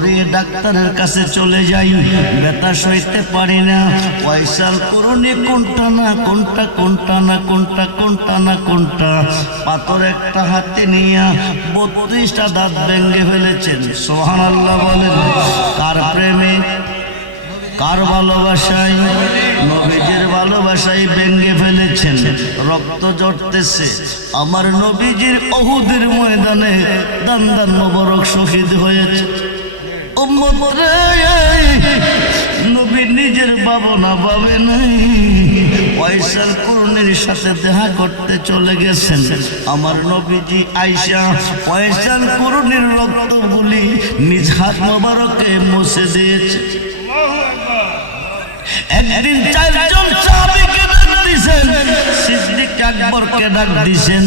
দৌড়িয়ে ডাক্তারের কাছে চলে যাই, ব্যথা সইতে পারি না। পয়সাল করুনি কোনটা না কোনটা, কোনটা না কোনটা, কোনটা না কোনটা। পাথর একটা হাতে নিয়ে 32টা দাঁত ভেঙে ফেলেছেন। সুবহানাল্লাহ বলেন। কার প্রেমে, কার ভালোবাসায়? নবীজির ভালোবাসায় ভেঙে ফেলেছেন। রক্ত ঝরতেছে। আমার নবীজির উহুদের ময়দানে দান দান মোবারক শহীদ হয়েছে। উম্মত রে, নবী নিজের ভাবনা ভাবে নাই, পয়সাল কুরনির সাথে দেখা করতে চলে গেছেন। আমার নবীজি আয়েশা পয়সাল কুরনির রক্তগুলি নিজ হাত মোবারকে মুছে দিয়েছে। একদিন 4 জন সাহাবীকে ডাক দিয়েছেন। সিদ্দিক আকবরকে ডাক দিয়েছেন,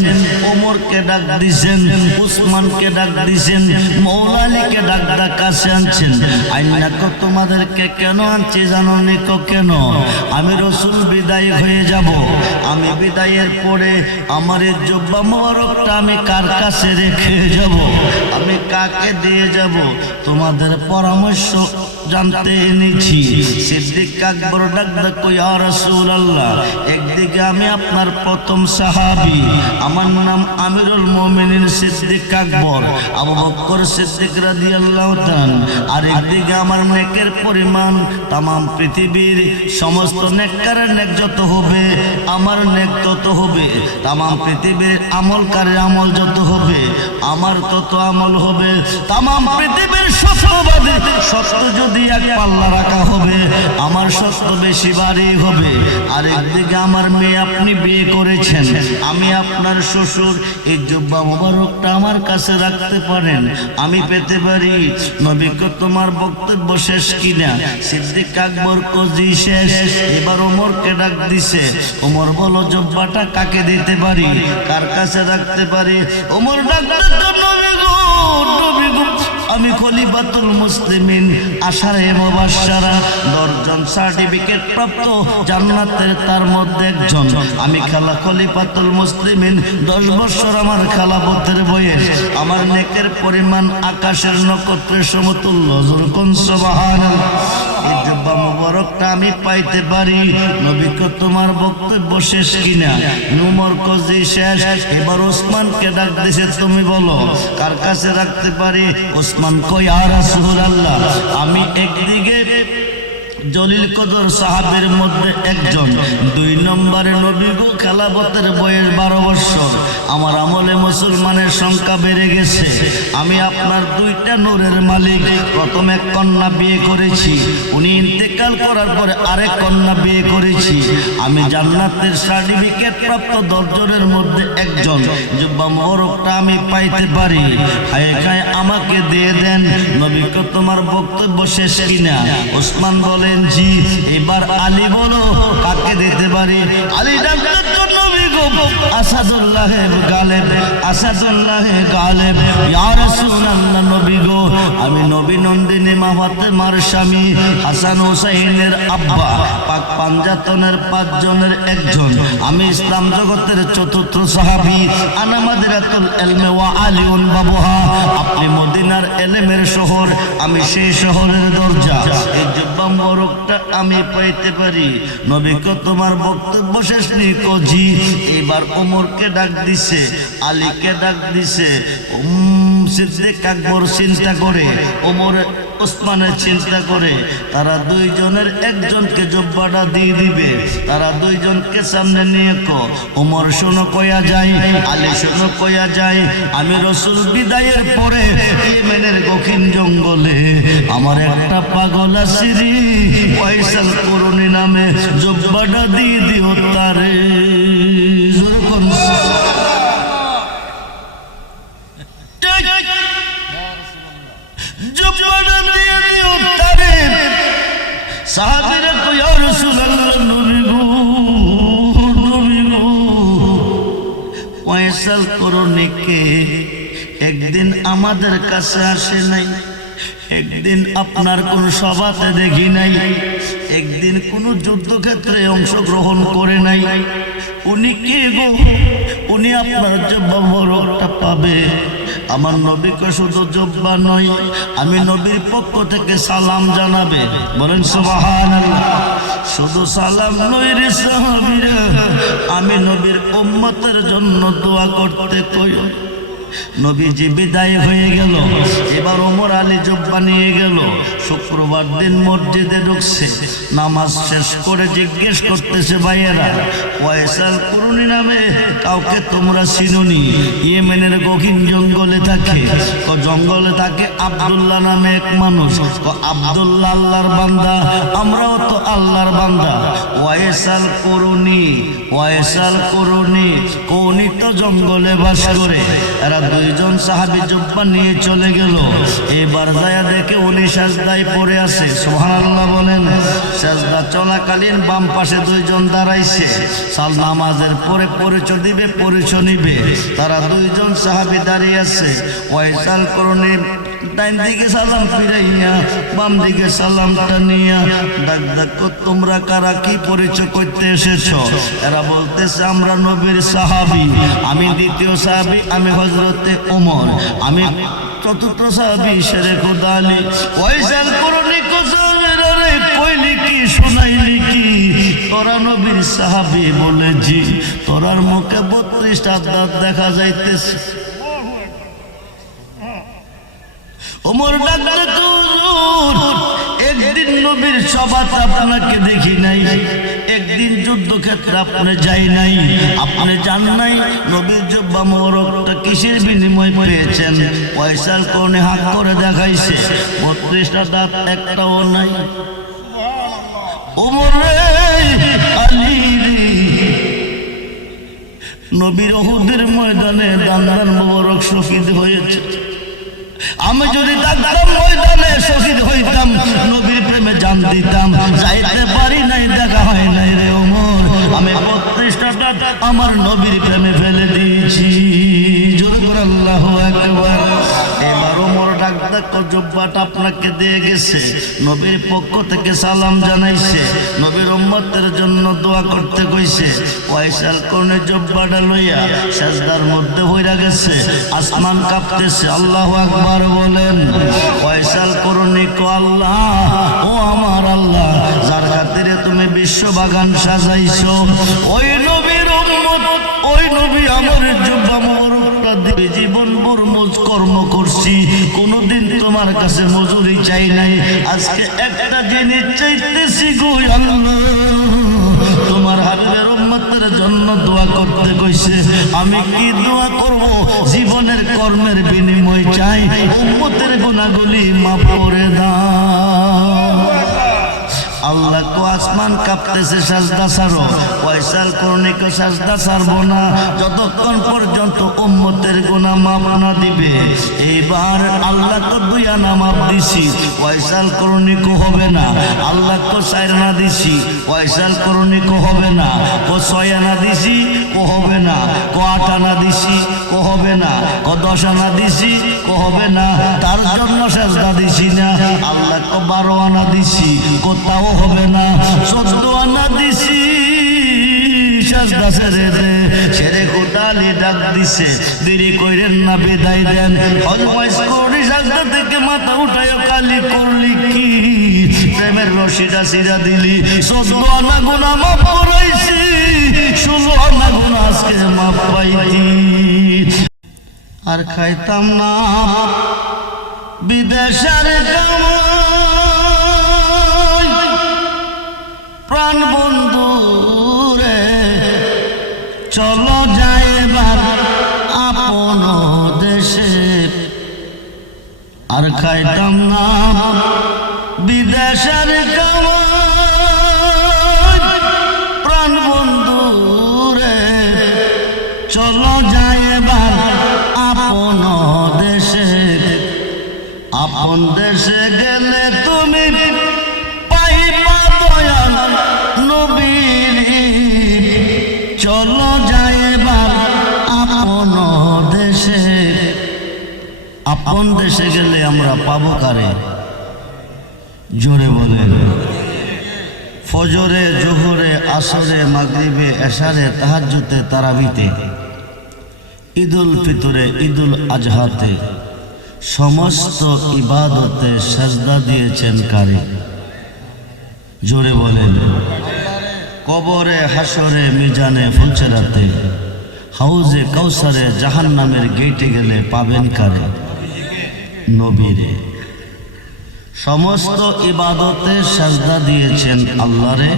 ওমরকে ডাক দিয়েছেন, উসমানকে ডাক দিয়েছেন, মওলা আলীকে ডাক কাছে আনছেন। আইনা কো তোমাদেরকে কেন আনছি জানো নি? কেন? আমি রাসূল বিদায় হয়ে যাব। আমি বিদায়ের পরে আমার এই জুব্বা মোবারকটা আমি কার কাছে রেখে যাব? আমি কাকে দিয়ে যাব? তোমাদের পরামর্শ জানতে এনেছি। সিদ্দিক আকবর ডাক ইয়া রাসূলুল্লাহ, একদিকে আমি আপনার প্রথম সাহাবী, আমার নাম আমিরুল মুমিনিন সিদ্দিক আকবর আবু বকর সিদ্দিক রাদিয়াল্লাহু তাআলা, আর একদিকে আমার নেকের পরিমাণ তাম পৃথিবীর সমস্ত নেককারের নেক যত হবে আমার নেক তত হবে, তাম পৃথিবীর আমলকারীর আমল যত হবে আমার তত আমল হবে, তাম পৃথিবীর সত্যবাদী সত্য যদি এক পাল্লা রাখা হবে আমার সত্য বেশি ভারী হবে। আর একদিকে আমার মেয়ে আপনি বিয়ে করেছেন, আমি আপনার শ্বশুর, এই জুব্বা মোবারকটা আমার কাছে রাখতে পারেন, আমি পেতে পারি। নবী কো তোমার বক্তব্য শেষ কিনা? সিদ্দিক আকবর কজি শেষ। এবার ওমরকে ডাক দিছে। ওমর বলো জুব্বাটা কাকে দিতে পারি, কার কাছে রাখতে পারি? ওমর ডাক নবী গো, নবী গো, আমি খলিফাতুল মুসলিমিন আশারে মুবাশশারা 10 জন সার্টিফিকেট প্রাপ্ত জান্নাতের তার মধ্যে একজন। আমি খলিফাতুল মুসলিমিন 10 বছর আমার খেলাফতের বয়স, আমার নেকের পরিমাণ আকাশের নক্ষত্রের সমতুল্য। যখন সুবহানাল্লাহ, এই জুব্বা মুবারকটা আমি পাইতে পারি। নবী কো তোমার বক্তব্য শেষ কিনা? উমর কজি শেষ। এবার ওসমানকে ডাক দিছে, তুমি বলো কার কাছে রাখতে পারি? ওসমান কো ইয়া রাসূলুল্লাহ, আমি একদিকে জলিল কদর সাহাবীর মধ্যে একজন, 2 নম্বরে নবী গো খেলাফতের বয়স 12 বছর, আমার আমলে মুসলমানের সংখ্যা বেড়ে গেছে, আমি আপনার 2টা নূরের মালিক। প্রথম এক কন্যা বিয়ে করেছি, উনি ইন্তেকাল করার পরে আরেক কন্যা বিয়ে করেছি, আমি জান্নাতের সার্টিফিকেট প্রাপ্ত 10 জনের মধ্যে একজন। জুব্বা মোবারকটা আমি পাইতে পারি, হায় হায় আমাকে দিয়ে দেন। নবী কো তোমার বক্তব্য শেষ কিনা? ওসমান বলে জি। এবার আলী বলো কাকে দিতে পারি? আলী ডাক্তার নবী গো, আসাদুল্লাহ গালেব, আসাদুল্লাহ গালেব, ইয়া রাসূলুল্লাহ, নবী গো আমি নবী নন্দিনী মা ফাতেমার স্বামী, হাসান হুসাইনের আব্বা, পাক পাঞ্জাতনের 5 জনের একজন, আমি ইসলাম জগতের 4র্থ সাহাবী, আনা মাদিনাতুল ইলমি ওয়া আলিউন বাবুহা, আপনি মদিনার ইলমের শহর, আমি সেই শহরের দরজা। এই জুব্বা মোবারকটা আমি পাইতে পারি। নবী কো তোমার বক্তব্য শেষ নি? জি। এবার ওমরকে ডাক দিছে, আলীকে ডাক দিছে। সিদ্দিক আকবর চিন্তা করে, ওমর ওসমানের চিন্তা করে, তারা 2 জনের একজনকে জুব্বাটা দিয়ে দিবে। তারা 2 জনকে সামনে নিয়ে ওমর শোনো কয়া যায়, আলী শোনো কয়া যায়, আমি রাসূল বিদায়ের পরে ইয়েমেনের দক্ষিণ জঙ্গলে আমার একটা পাগল আসিরি পয়সাল করুনি নামে জুব্বাটা দিয়ে দিও তারে। সাহাবীরা তো ইয়া রাসূলুল্লাহ, নবী গো, নবী গো, পয়সাল করুনিকে একদিন আমাদের কাছে আসে নাই, একদিন আপনার কোন সভাতে দেখি নাই, একদিন কোন যুদ্ধক্ষেত্রে অংশগ্রহণ করে নাই। উনি কে গো? উনি আপনার জুব্বা মোবারকটা পাবে, আমার নবীকে শুধু জুব্বা নয়, আমি নবীর পক্ষ থেকে সালাম জানাবে। বলেন সুবহানাল্লাহ। শুধু সালাম নয় রে সাহাবীরা, আমি নবীর উম্মতের জন্য দোয়া করতে কই। নবীজি বিদায় হয়ে গেল, এবার ওমর আলী জুব্বা নিয়ে গেল। শুক্রবার দিন মসজিদে ঢুকছে, নামাজ শেষ করে জিজ্ঞেস করতেছে, ভাইয়েরা ওয়াইসাল কুরুনি নামে কাউকে তোমরা চিনোনি? ইয়েমেনের গহীন জঙ্গলে থাকে। জঙ্গলে থাকে আব্দুল্লাহ নামে এক মানুষ। আব্দুল্লাহ আল্লাহর বান্দা, আমরাও তো আল্লাহর বান্দা। ওয়াইসাল কুরুনি, ওয়াইসাল কুরুনি, কোনি তো জঙ্গলে বাস করে। এরা দুইজন সাহাবী জুব্বা নিয়ে চলে গেল। এবার যায়া দেখে উনি সাজদায় পড়ে আছে। সুবহানাল্লাহ বলেন। সাজদা চলাকালীন বাম পাশে দুইজন দাঁড়াইছে, সাল নামাজের পরে পরিচয় দিবে, পরিচয় নিবে। তারা দুইজন সাহাবী দাঁড়িয়ে আছে। ওয়াইসাল করুনি ডাইন দিকে সালাম ফিরাইয়া বাম দিকে সালামটা নিয়া ডাক ডাক, তোমরা কারা, কি পরিচয় করতে এসেছো? এরা বলতেছে, আমরা নবীর সাহাবী। আমি দ্বিতীয় সাহাবী, আমি হযরতে ওমর। আমি চতুর্থ সাহাবী শেরে খুদা আলী। ওয়াইসাল করুনি কসমেরা রে, কইলি কি শোনাইলি কি? তোরা নবীর সাহাবী? বলে জি। তোরার মুখে 32টা দাঁত দেখা যাইতেছে। ওমর ডাকলে তো হুজুর, একদিন নবীর সভাতে আপনাকে দেখি নাই, একদিন যুদ্ধক্ষেত্রে আপনি যাই নাই, আপনি জান নাই নবীর জুব্বা মোবারকটা কিসের বিনিময় পেয়েছেন? ওয়াইসাল কোনে হাত করে দেখাইছে, 32টা দাঁত একটাও নাই। ওমর রে, আলী রে, নবীর উহুদের ময়দানে দান্দান মোবারক শহীদ হয়েছে। আমি যদি দাগদাম ময়দানে শহীদ হইতাম, নবীর প্রেমে জান দিতাম। যাইতে পারি নাই, দেখা হয় নাই রে ওমর। আমি 32টা দাঁত আমার নবীর প্রেমে ফেলে দিয়েছি। জোরে করে আল্লাহু আকবার। এবার ওমর ডাক ডাক, জুব্বাটা আপনাকে দিয়ে গেছে, নবীর পক্ষ থেকে সালাম জানাইছে, নবীর উম্মতের জন্য দোয়া করতে কইছে। ওয়াইসাল কোনে জুব্বাটা লইয়া সাজদার মধ্যে হইরা গেছে, আসমান কাঁপতেছে। আল্লাহু আকবার বলেন। ওয়াইসাল করুনি কো, আল্লাহ, ও আমার আল্লাহ, যার খাতিরে তুমি বিশ্ববাগান সাজাইছো, ওই নবীর উম্মত, ওই নবী আমার জুব্বা মোবারকটা দিবে। জীবন ভর কর্ম করছি, কোনদিন তোমার কাছে মজুরি চাই নাই। আজকে একটা জিনিস চাইতেছি গো আল্লাহ, তোমার হাবিবের উম্মতের জন্য দোয়া করতে কইছে। আমি কি দোয়া করব? জীবনের কর্মের বিনিময় চাই, উম্মতের গুনাহগুলি মাফ করে দাও। আল্লাহ কো, আসমান কাঁপতেছে, সাজদা ছাড়ো। ওয়াইসাল করুনি কো, সাজদা ছাড়বো না যতক্ষণ পর্যন্ত উম্মতের গুনাহ মাফ না দিবে। এইবার আল্লাহ তো 2 আনা মাফ দিছি, ওয়াইসাল করুনি কো হবে না। আল্লাহ কো 4 আনা দিছি, ওয়াইসাল করুনি কো হবে না। কো 6 আনা দিছি, কো হবে না। কো 8 আনা দিছি, কো হবে না। কো 10 আনা দিছি, কো হবে না। তার জন্য সাজদা দিছি না। আল্লাহ কো 12 আনা দিছি, কোথাও হবে না। 14 আনা দিছি, সাজদা ছেড়ে দে। ছেড়ে খুদা আলী ডাক দিছে, দেরি কইরেন না, বিদায় দেন। অলওয়াইজ করি সাজদা থেকে মাথা উঠায়, কালি করলি কি? প্রেমের রশিটা ছিড়া দিলি। 14 আনা গুনাহ মাফ করাইছি, 16 আনা গুনাহ আজকে মাফ পাইতি। আর খাইতাম না বিদেশের কামাই, প্রাণ বন্ধু রে, চলো যায় এবার আপন দেশে। আর খাইতাম না বিদেশের কামাই, প্রাণ বন্ধু রে, চলো যায় এবার আপন দেশে। আপন দেশে গেলে তুমি পাইবা দয়াল নবীর। চলো যায় এবার আপন দেশে। আপন দেশে গেলে আমরা পাবো কারে? জোরে বলেন। ফজরে, জোহরে, আসরে, মাগরিবে, এশারে, তাহাজ্জুদে, তারাবিতে ঈদুল ফিতরে, ঈদুল আজহাতে সমস্ত ইবাদতে সাজদা দিয়েছেন কারে? জোরে বলেন। কবরে, হাসরে, মিজানে, ফুলচেরাতে, হাউজে কাউসারে, জাহান্নামের গেটে গেলে পাবেন কারে? নবীরে। সমস্ত ইবাদতে সাজদা দিয়েছেন আল্লাহরে,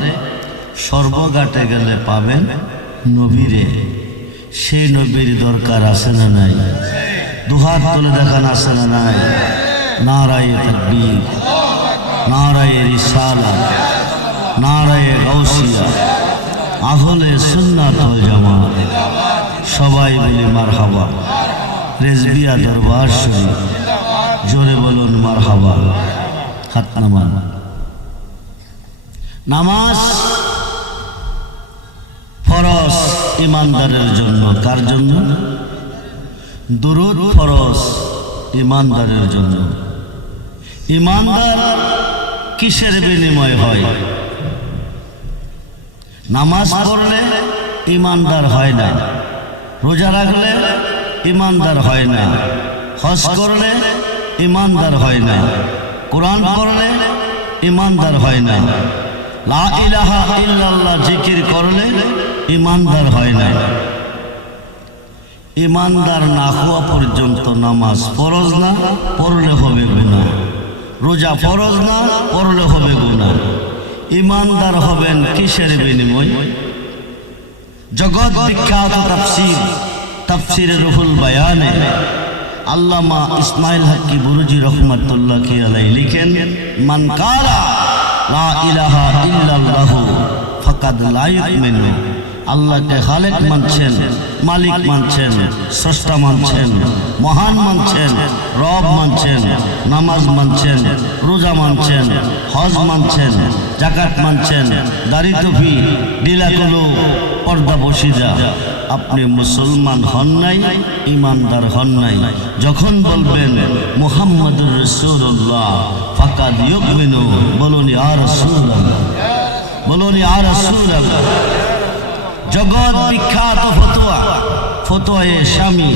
সর্বঘাটে গেলে পাবেন নবীরে। সেই নবীর দরকার আছে না নাই? দুহাত তুলে দেখান আছে না নাই? নারায়ে তাকবীর, নারায়ে রিসালাত, নারায়ে গাউসিয়া, আহলে সুন্নাত ওয়াল জামাত। সবাই বলি মারহাবা। রেজবিয়া দরবার শরীফ, জোরে বলুন মারহাবা। হাত নামান। নামাজ ফরজ ইমানদারের জন্য। কার জন্য? দুরূদ ফরজ ইমানদারের জন্য। ইমানদার কিসের বিনিময় হয়? নামাজ পড়লে ইমানদার হয় না, রোজা রাখলে ইমানদার হয় না, হজ করলে ইমানদার হয় না, কোরআন পড়লে ইমানদার হয় না, লা ইলাহা ইল্লাল্লাহ জিকির করলে ইমানদার হয় না। ইমানদার না হওয়া পর্যন্ত নামাজ ফরজ না, পড়লে হবে গুনাহ। রোজা ফরজ না, পড়লে হবে গুনাহ। ইমানদার হবেন কিসের বিনিময়? জগৎ বিখ্যাত তাফসীর, তাফসীরে রুহুল বায়ানে আল্লামা ইসমাইল হাক্কি বুরুজি রহমাতুল্লাহি আলাইহি লিখেন, মান কালা লা ইলাহা ইল্লাল্লাহু ফাকাদ লা ইউমিনু। আল্লাহকে খালেক মানছেন, মালিক মানছেন, স্রষ্টা মানছেন, মহান মানছেন, রব মানছেন, নামাজ মানছেন, রোজা মানছেন, হজ মানছেন, যাকাত মানছেন, দাড়ি টুপি, ডিলাকুলু, পর্দা বসিদা, আপনি মুসলমান হন নাই, ইমানদার হন নাই। যখন বলবেন মুহাম্মাদুর রাসূলুল্লাহ ফাকাদ ইউমিনু, বলুন ইয়া রাসূলুল্লাহ, বলুন ইয়া রাসূলুল্লাহ। জগৎ বিখ্যাত ফতোয়া, ফতোয়ায়ে শামী,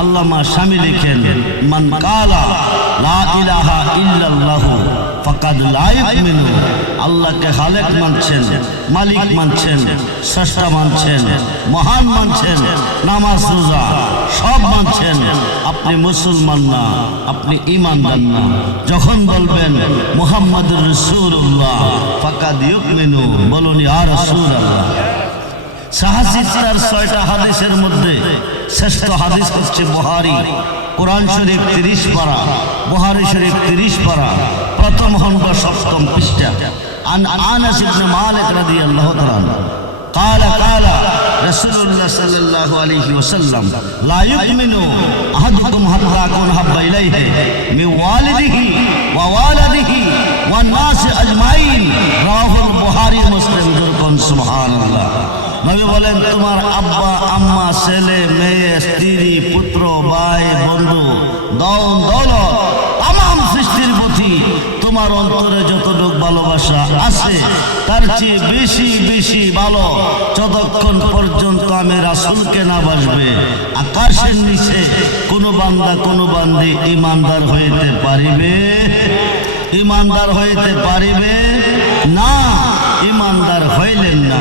আল্লামা শামী লিখেন, মান কালা লা ইলাহা ইল্লাল্লাহু ফাকাদ লা ইউমিনু। আল্লাহকে খালেক মানছেন, মালিক মানছেন, স্রষ্টা মানছেন, মহান মানছেন, নামাজ রোজা সব মানছেন, আপনি মুসলমান না, আপনি ঈমানদার না। যখন বলবেন মুহাম্মাদুর রাসূলুল্লাহ ফাকাদ ইউমিনু, বলুন ইয়া রাসূলুল্লাহ। সাহাজিতার 6টা হাদিসের মধ্যে শ্রেষ্ঠ হাদিস হচ্ছে বুখারী। কোরআন শরীফ 30 পারা, বুখারী শরীফ 30 পারা, প্রথম খণ্ড 7ম পৃষ্ঠা। আন আনাস ইবনে মালিক রাদিয়াল্লাহু তাআলা قال رسول الله صلى الله عليه وسلم لا يؤمن احدكم حتى اكون حب اليه من والده ووالده والناس اجمعين رواه البخاري مسلم। যখন সুবহানাল্লাহ। নবী বলেন, তোমার আব্বা আম্মা, ছেলে মেয়ে, স্ত্রী, পুত্র, ভাই, বন্ধু, ধন দৌলত, তামাম সৃষ্টির প্রতি তোমার অন্তরে যতটুকু ভালোবাসা আছে তার চেয়ে বেশি বেশি ভালো যতক্ষণ পর্যন্ত আমি রাসূলকে না বাসবে, আকাশের নিচে কোনো বান্দা কোনো বান্দি ইমানদার হইতে পারিবে, ইমানদার হইতে পারিবে না। ইমানদার হইলেন না,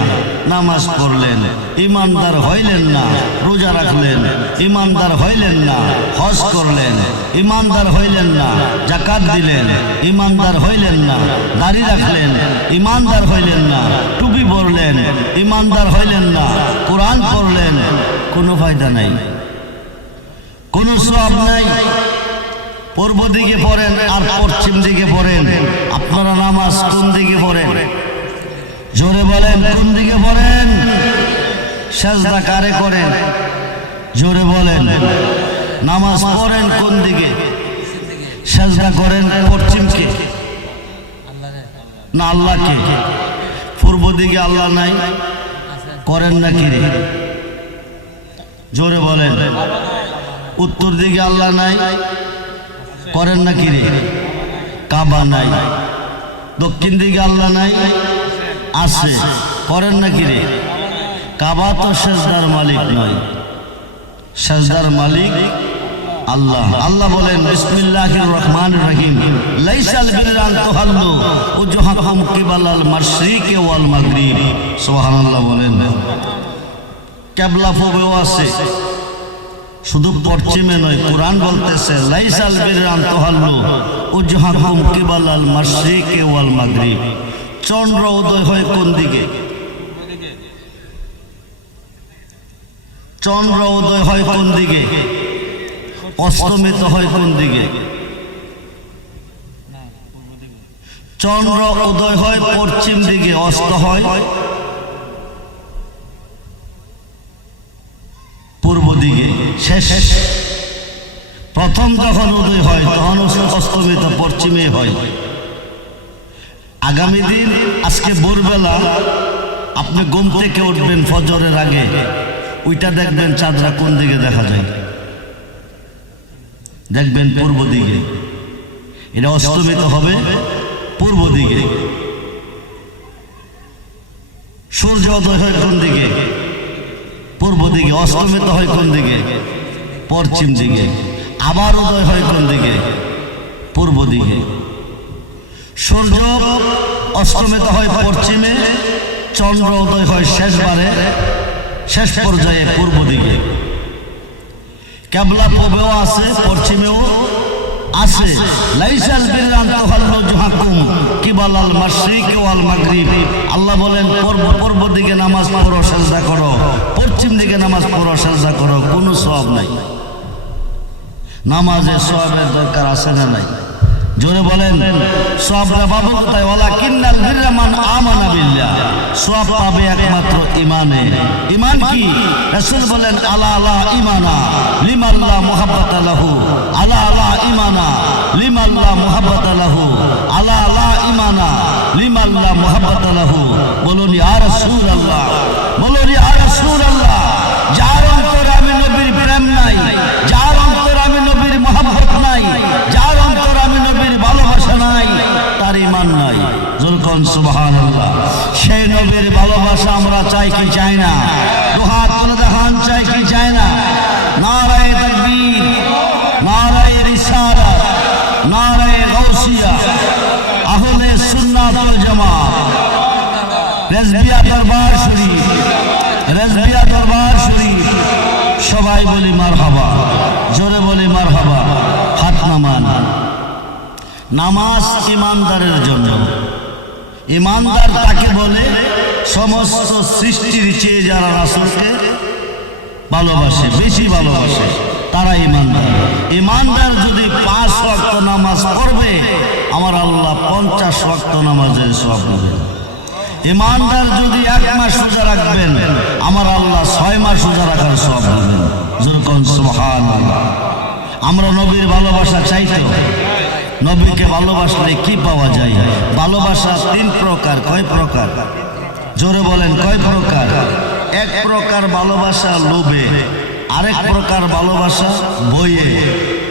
নামাজ পড়লেন, ইমানদার হইলেন না, রোজা রাখলেন, ইমানদার হইলেন না, হজ করলেন, ইমানদার হইলেন না, যাকাত দিলেন, ইমানদার হইলেন না, দাড়ি রাখলেন, ইমানদার হইলেন না, টুপি পরলেন, ইমানদার হইলেন না, কোরআন পড়লেন, কোনো ফায়দা নাই, কোনো সওয়াব নাই। পূর্ব দিকে পড়েন আর পশ্চিম দিকে পড়েন, আপনারা নামাজ কোন দিকে পড়েন? জোরে বলেন, কোন দিকে পড়েন? সাজদা কারে করেন? জোরে বলেন। নামাজ পড়েন কোন দিকে? সাজদা করেন পশ্চিমকে না আল্লাহকে? পূর্ব দিকে আল্লাহ নাই, করেন না কি রে? জোরে বলেন। উত্তর দিকে আল্লাহ নাই, করেন না কি রে? কাবা নাই। দক্ষিণ দিকে আল্লাহ নাই, আছে, করেন না কি রে? কাবা তো সেজদার মালিক নয়, সাজদার মালিক আল্লাহ। আল্লাহ বলেন বিসমিল্লাহির রহমানির রহিম, লাইসাল বিররা আন তুহাল্লু উজুহাকুম কিবালাল মাশরিকি ওয়াল মাগরিব। সুবহানাল্লাহ বলেন। কিবলা ফোবেও আছে, শুধু পশ্চিমে নয়, কোরআন বলতেছে লাইসাল বিররা আন তুহাল্লু উজুহাকুম কিবালাল মাশরিকি ওয়াল মাগরিব। চন্দ্র উদয় হয় কোন দিকে? চন্দ্র উদয় হয় কোন দিকে? অস্তমিত হয় কোন দিকে? চন্দ্র উদয় হয় পশ্চিম দিকে, অস্ত হয় পূর্ব দিকে। শেষ প্রথম যখন উদয় হয় তখন অস্তমিত পশ্চিমে হয়। আগামী দিন আজকে ভোরবেলা আপনি ঘুম থেকে উঠবেন ফজরের আগে, ওইটা দেখবেন চাঁদরা কোন দিকে দেখা যায়, দেখবেন পূর্ব দিকে। এটা অস্তমিত হবে পূর্ব দিকে। সূর্য উদয় হয় কোন দিকে? পূর্ব দিকে। অস্তমিত হয় কোন দিকে? পশ্চিম দিকে। আবার উদয় হয় কোন দিকে? পূর্ব দিকে। সূর্য অস্তমিত হয় পশ্চিমে, চন্দ্র উদয় হয় শেষবারে শেষ পর্যায়ে পূর্ব দিকে। কিবলা পূবেও আছে, পশ্চিমেও আছে। লাইসাল বিররা আন তুহাল্লু উজুহাকুম কিবালাল মাশরিকি ওয়াল মাগরিব। আল্লাহ বলেন পূর্ব দিকে নামাজ পড়ো, সিজদা করো, পশ্চিম দিকে নামাজ পড়ো, সিজদা করো, কোনো সওয়াব নাই। নামাজে সওয়াবের দরকার আছে না নাই? জোরে বলেন। সওয়াবটা পাবো কোথায়? ওয়ালাকিন্নাল বিররা মান আমানা বিল্লাহ। সওয়াব পাবে একমাত্র ঈমানে। ঈমান কি? রাসূল বলেন আলা আলা ঈমানা লিমাল্লা মুহাব্বাতা লাহু। আলা আলা ঈমানা লিমাল্লা মুহাব্বাতা লাহু। আলা আলা ঈমানা লিমাল্লা মুহাব্বাতা লাহু। বলুন ইয়া রাসূলুল্লাহ, বলুন ইয়া রাসূলুল্লাহ। যার অন্তরে আমি নবীর প্রেম নাই, যার অন্তরে আমি নবীর মুহাব্বত নাই, যার অন্তরে আমি নবীর ভালোবাসা নাই, তার ঈমান নাই। যখন সুবহানাল্লাহ। সেই নবীর ভালোবাসা আমরা চাই কি চাই না? দুহাত তুলে দেখান, চাই কি চাই না? নারায়ে তাকবীর, নারায়ে রিসালাত, নারায়ে গাউসিয়া, আহলে সুন্নাত ওয়াল জামাত, রেজবিয়া দরবার শরীফ, রেজবিয়া দরবার শরীফ। সবাই বলি মারহাবা, জোরে বলি মারহাবা। হাত নামান। নামাজ ইমানদারের জন্য। ইমানদার তাকে বলে সমস্ত সৃষ্টির চেয়ে যারা রাসূলকে ভালোবাসে, বেশি ভালোবাসে, তারা ইমানদার। ইমানদার যদি 5 ওয়াক্ত নামাজ পড়বে, আমার আল্লাহ 50 ওয়াক্ত নামাজের সওয়াব দেবেন। ইমানদার যদি 1 মাস রোজা রাখবেন, আমার আল্লাহ 6 মাস রোজা রাখার সওয়াব দেবেন। যখন সুবহানাল্লাহ। আমরা নবীর ভালোবাসা চাই তো? নবীকে ভালোবাসলে কি পাওয়া যায়? ভালোবাসা 3 প্রকার। কয় প্রকার? জোরে বলেন, কয় প্রকার? এক প্রকার ভালোবাসা লোভে, আরেক প্রকার ভালোবাসা বইয়ে,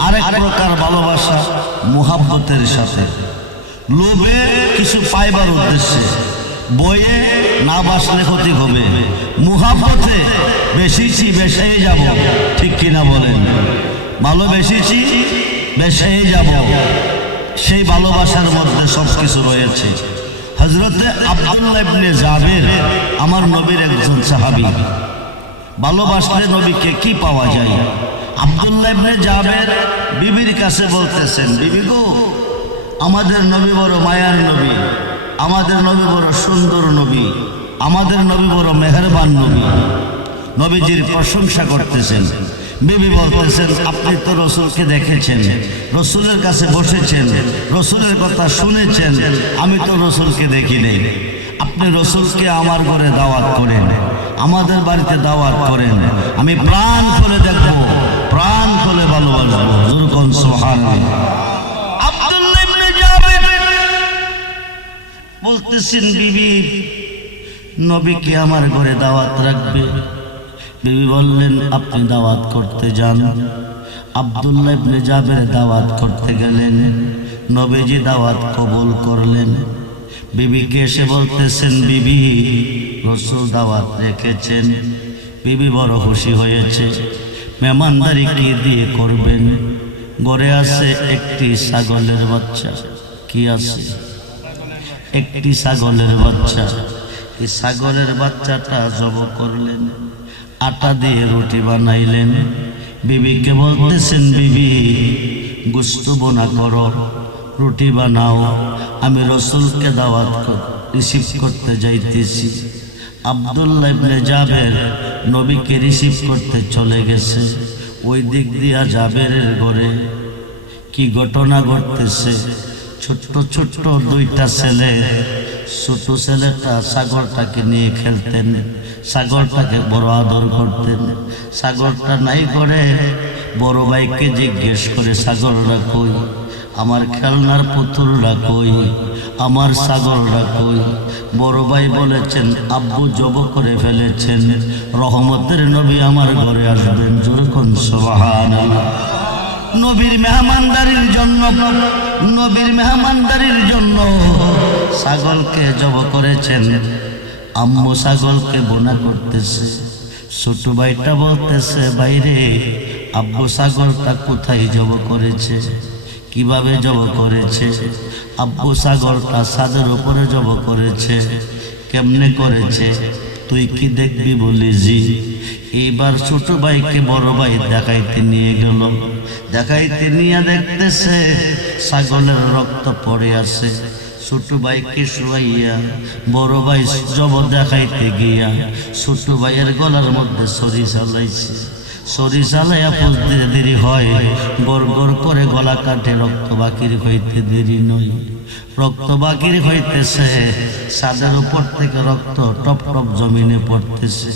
আরেক প্রকার ভালোবাসা মুহাব্বতের সাথে। লোভে কিছু পাইবার উদ্দেশ্যে, বইয়ে না বাসলে ক্ষতি হবে, মুহাব্বতে বেশিছি বেশিই যাব। ঠিক কিনা বলেন? ভালোবেসেছি বেশিই যাব। সেই ভালোবাসার মধ্যে সবকিছু রয়েছে। হযরতে আব্দুল্লাহ ইবনে জাবের আমার নবীর একজন সাহাবী। ভালোবাসলে নবীকে কি পাওয়া যায়? আব্দুল্লাহ ইবনে জাবের বিবির কাছে বলতেছেন, বিবি গো, আমাদের নবী বড় মায়ার নবী, আমাদের নবী বড় সুন্দর নবী, আমাদের নবী বড় মেহেরবান নবী। নবীজির প্রশংসা করতেছেন। বিবি বলতেছেন, আপনি তো রসুলকে দেখেছেন, রসুলের কাছে বসেছেন, রসুলের কথা শুনেছেন, আমি তো রসুলকে দেখি নাই। আপনি রসুলকে আমার ঘরে দাওয়াত করেন, আমাদের বাড়িতে দাওয়াত করেন, আমি প্রাণ খুলে দেখব, প্রাণ খুলে ভালোবাসবো। যখন সুবহানাল্লাহ। আব্দুল্লাহ ইবনে জাবের বলতেছেন, বিবি নবীকে আমার ঘরে দাওয়াত রাখবে। বিবি বললেন, আপনি দাওয়াত করতে যান। আব্দুল্লাহ ইবনে জাবের দাওয়াত করতে গেলেন, নবীজি দাওয়াত কবুল করলেন। বিবিকে এসে বলতেছেন, বিবি রাসূল দাওয়াত রেখেছেন। বিবি বড় খুশি হয়েছে। মেহমানদারি কি দিয়ে করবেন? ঘরে আছে একটি ছাগলের বাচ্চা। কি আছে? একটি ছাগলের বাচ্চা। এই ছাগলের বাচ্চাটা জব করলেন, আটা দিয়ে রুটি বানাইলেন। বিবিকে বলতেছেন, বিবি গোশত বোনা করো, রুটি বানাও, আমি রসুলকে দাওয়াত রিসিভ করতে যাইতেছি। আব্দুল্লাহ ইবনে জাবের নবীকে রিসিভ করতে চলে গেছে। ওই দিক দিয়া জাবেরের ঘরে কি ঘটনা ঘটতেছে? ছোট্ট ছোট্ট দুইটা ছেলে, ছোট ছেলেটা ছাগলটাকে নিয়ে খেলতেন, ছাগলটাকে বড় আদর করতেন। ছাগলটা নাই করে বড় ভাইকে জিজ্ঞেস করে, ছাগলরা কই? আমার খেলনার পুতুলরা কই? আমার ছাগলরা কই? বড় ভাই বলেছেন, আব্বু জব করে ফেলেছেন, রহমতের নবী আমার ঘরে আসবেন। যেরকম সুবহানাল্লাহ। নবীর মেহমানদারির জন্য, নবীর মেহমানদারির জন্য ছাগলকে জব করেছেন। আম্মু ছাগলকে বোনা করতেছে। ছোট ভাইটা বলতেছে, বাইরে আব্বু ছাগলটা কোথায় জব করেছে? কিভাবে জব করেছে? আব্বু ছাগলটা ছাদের উপরে জব করেছে। কেমনে করেছে? তুই কি দেখবি বলেছি? এইবার ছোট ভাইকে বড় ভাই দেখাইতে নিয়ে গেল। দেখাইতে নিয়ে দেখতেছে ছাগলের রক্ত পড়ে আছে। ছোট ভাইকে শুয়াইয়া বড় ভাই জব দেখাইতে গিয়া ছোট ভাইয়ের গলার মধ্যে ছড়ি চালাইছে। ছড়ি চালাইয়া পুষতে দেরি হয়, গড় গড় করে গলা কাটে। রক্ত বাকির হইতে দেরি নয়, রক্ত বাকির হইতেছে। ছাদের উপর থেকে রক্ত টপ টপ জমিনে পড়তেছে।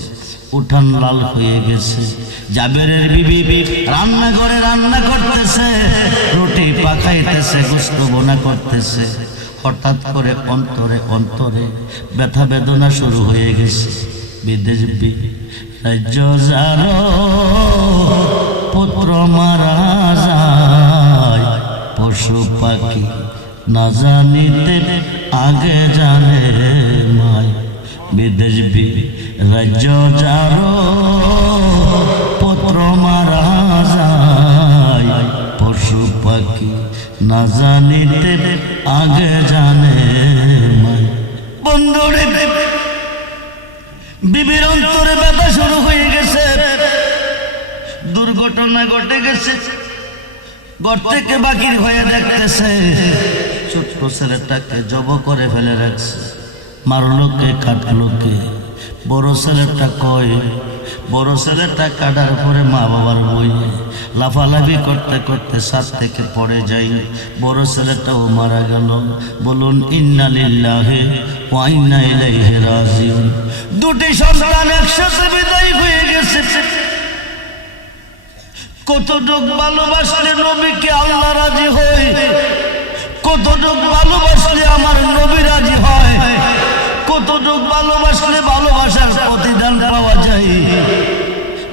উঠান লাল হয়ে গেছে। জাবেরের বিবি রান্নাঘরে রান্না করতেছে, রুটি পাকাইতেছে, গোশত বোনা করতেছে। হঠাৎ করে অন্তরে অন্তরে ব্যথা বেদনা শুরু হয়ে গেছে। বিদেশ রাজ্য যার পুত্র মারা যায়, পশু পাখি না জানিতে আগে জানে মায়। বিদেশ রাজ্য যার পুত্র মারা যায়, পশু পাখি না জানিতে আগে জানে মায়। বন্ধুরে বিবির অন্তরে ব্যথা শুরু হয়ে গেছে। দুর্ঘটনা ঘটে গেছে। ঘর থেকে বাকির হয়ে দেখতেছে ছোট্ট ছেলেটাকে জব করে ফেলে রাখছে। মারলো কে, কাটলো কে? বড় ছেলেটা কয়। বড় ছেলেটা কাটার পরে মা বাবার বই লাফালাফি করতে করতে ছাদ থেকে পড়ে যায়। বড় ছেলেটাও মারা গেল। বলুন ইন্না লিল্লাহি ওয়া ইন্না ইলাইহি রাজিউন। দুটি সন্তান একসাথে বিদায় হয়ে গেছে। কতটুক ভালোবাসলে নবীকে আল্লাহ রাজি হয়, কতটুক ভালোবাসলে আমার নবী রাজি হয়, কতটুক ভালোবাসলে ভালোবাসার প্রতিদান পাওয়া যায়।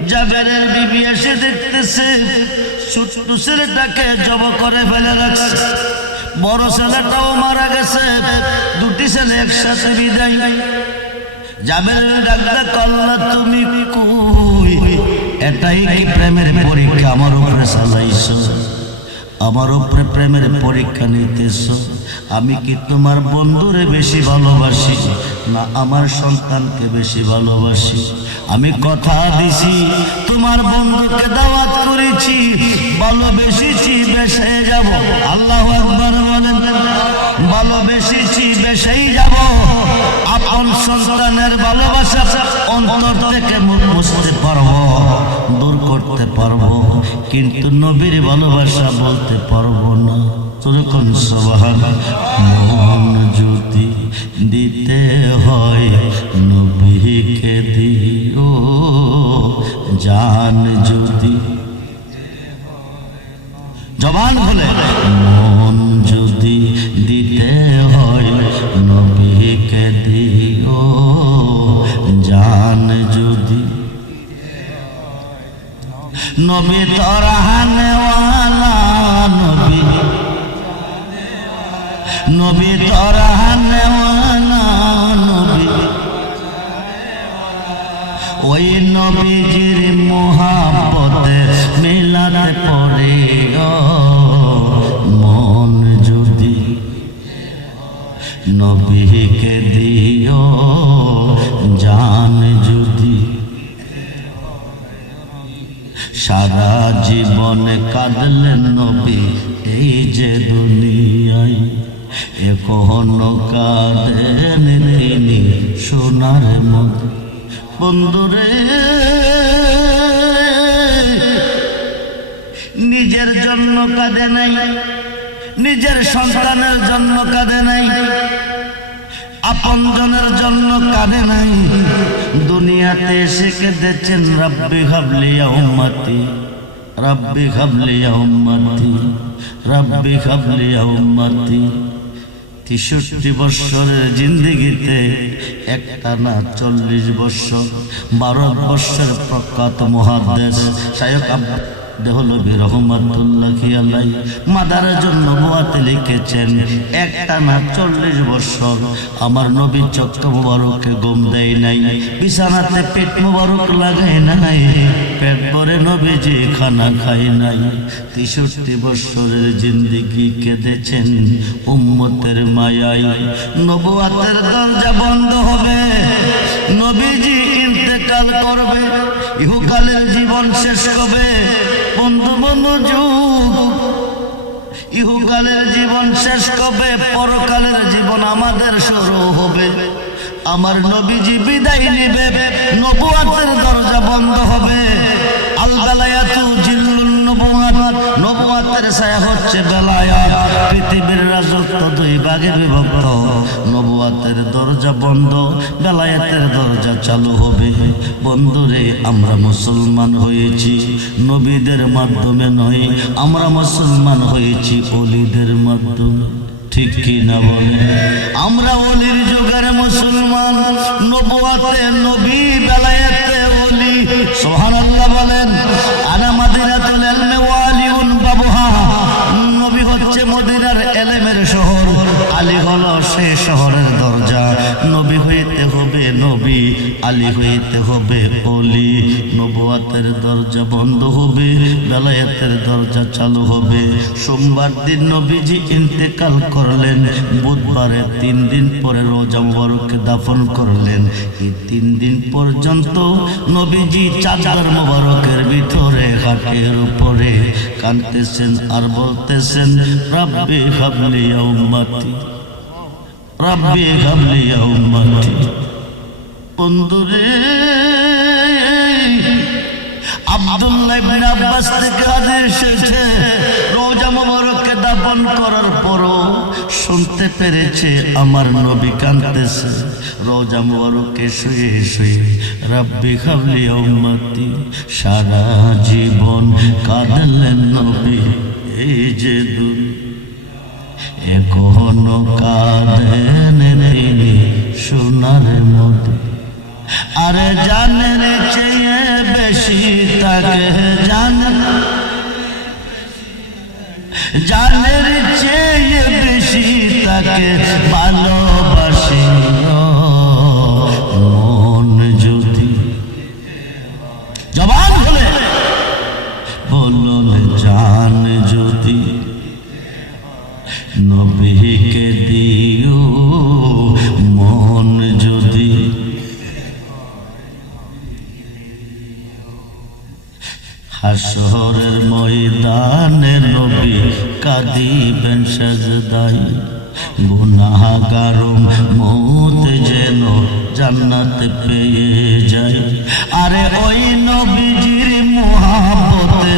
জাবেরের বিবি এসে দেখতেছে ছোট ছেলেটাকে জব করে ফেলে রাখছে। বড় ছেলেটাও মারা গেছে। দুটি ছেলে একসাথে বিদায়। জাবেরের ডাকটা কল্লা, তুমি কই? এটাই কি প্রেমের পরীক্ষা আমার উপরে চালাইছো? আমার উপরে প্রেমের পরীক্ষা নিতেছ? আমি কি তোমার বন্ধুরে বেশি ভালোবাসি না আমার সন্তানকে বেশি ভালোবাসি? আমি কথা দিছি তোমার বন্ধুকে দাওয়াত করেছি, ভালোবেসেছি, বেশে যাব। আল্লাহু আকবার বলেন। ভালোবেসেছি, বেশেই যাব। আপন সন্তানের ভালোবাসা অন্তর থেকে মুছতে পারবো, দূর করতে পারবো, কিন্তু নবীর ভালোবাসা বলতে পারবো না। তোরকম সুবহানাল্লাহ। মন যদি দিতে হয় নবীকে দিও, জান যদি জবান খুলে মন যদি দিতে হয় নবীকে দিও, জান যদি। নবী তরাহানেওয়ালা, নবী নবী তরাহানেওয়ালা, নবী ওই নবীজির মোহাব্বতে নবীকে দিও জান যদি, সারা জীবন কাঁদলেন নবী এই যে দুনিয়ায়, এখনো কাঁদেন তিনি সোনার মতো। বন্ধুরে, নিজের জন্য কাঁদে নাই, নিজের সন্তানের জন্য কাঁদে নাই, আপনজনের জন্য কাঁদে নাই, দুনিয়াতে এসে কেঁদেছেন রব্বি হাবলি ইয়া উম্মতি, রব্বি হাবলি ইয়া উম্মতি, রব্বি হাবলি ইয়া উম্মতি। 63 বৎসরের জিন্দেগিতে একটানা 40 বৎসর, 12 বৎসরের প্রখ্যাত মুহাদ্দিস শায়খ দেহলভী রহমাতুল্লাহি আলাইহি মাদারেজুন নবুওয়াতে লিখেছেন, একটানা 40 বৎসর আমার নবী চক্ষু মুবারকে ঘুম দেয় নাই, বিছানাতে পেট মুবারক লাগায় নাই, পেট ভরে নবীজি খানা খায় নাই। 63 বৎসরের জিন্দেগি কেঁদেছেন উম্মতের মায়ায়। নবুওয়াতের দরজা বন্ধ হবে, নবীজি ইন্তেকাল করবে, ইহকালের জীবন শেষ হবে। বন্ধু মনোযোগ, ইহকালের জীবন শেষ হবে, পরকালের জীবন আমাদের শুরু হবে। আমার নবীজি বিদায় নেবে, নবুওয়াতের দরজা বন্ধ হবে। আল বেলায়াতু জিল্লুন নবুওয়াত, নবুওয়াতের ছায়া হচ্ছে বেলায়াত। পৃথিবীর রাজত্ব 2 ভাগে বিভক্ত, নবুওয়াতের দরজা বন্ধ, বেলায়াতের দরজা চালু হবে। বন্ধুরে, আমরা মুসলমান হয়েছি নবীদের মাধ্যমে নয়, আমরা মুসলমান হয়েছি ওলিদের মাধ্যমে। ঠিক কি না বলে? আমরা ওলির যুগের মুসলমান, নবুওয়াতে নবী, বেলায়েতে ওলি। সুবহানাল্লাহ বলেন। আনা মাদিনাতুল ইলমি ওয়া আলিউন বাবুহা, নবী হচ্ছে মদিনার ইলমের শহর, আলী হলো সেই শহরের দরজা। নবী হইতে হবে নবী, আলী হইতে হবে ওলি। নবুওয়াতের দরজা বন্ধ হবে, বেলায়েতের দরজা চালু হবে। সোমবার দিন নবীজি ইন্তেকাল করলেন, বুধবারে 3 দিন পরে রোজা মুবারককে দাফন করলেন। এই 3 দিন পর্যন্ত নবীজি চাদর মুবারকের ভিতরে খাটের উপরে কাঁদতেছেন আর বলতেছেন, রব্বি হাবলি ইয়া উম্মতি, রব্বি হাবলি ইয়া উম্মতি। বন্ধুরে, আব্দুল্লাহ ইবনে আব্বাস থেকে হাদিস এসেছে, রোজা মুবারককে দাফন করার পরও শুনতে পেরেছে আমার নবী কাঁদতেছে। রোজা মুবারকে শুয়ে শুয়ে রব্বি হাবলি ইয়া উম্মতি, সারা জীবন কাঁদলেন নবী এই যে এখনো কাঁদেন তিনি সোনার মতো। আরে জানের চেয়ে বেশি তাকে জানের চেয়ে বেশি তাকে ভালোবাসি, মন যদি জবান খুলে বলুন, জান যদি নবীকে দিও, মন যদি হাসরের ময়দানে নবী কাঁদিবেন সাজদায়, গুনাহগার মউত যেন জান্নাত পেয়ে যায়। আরে ওই নবীজির মুহাব্বতে,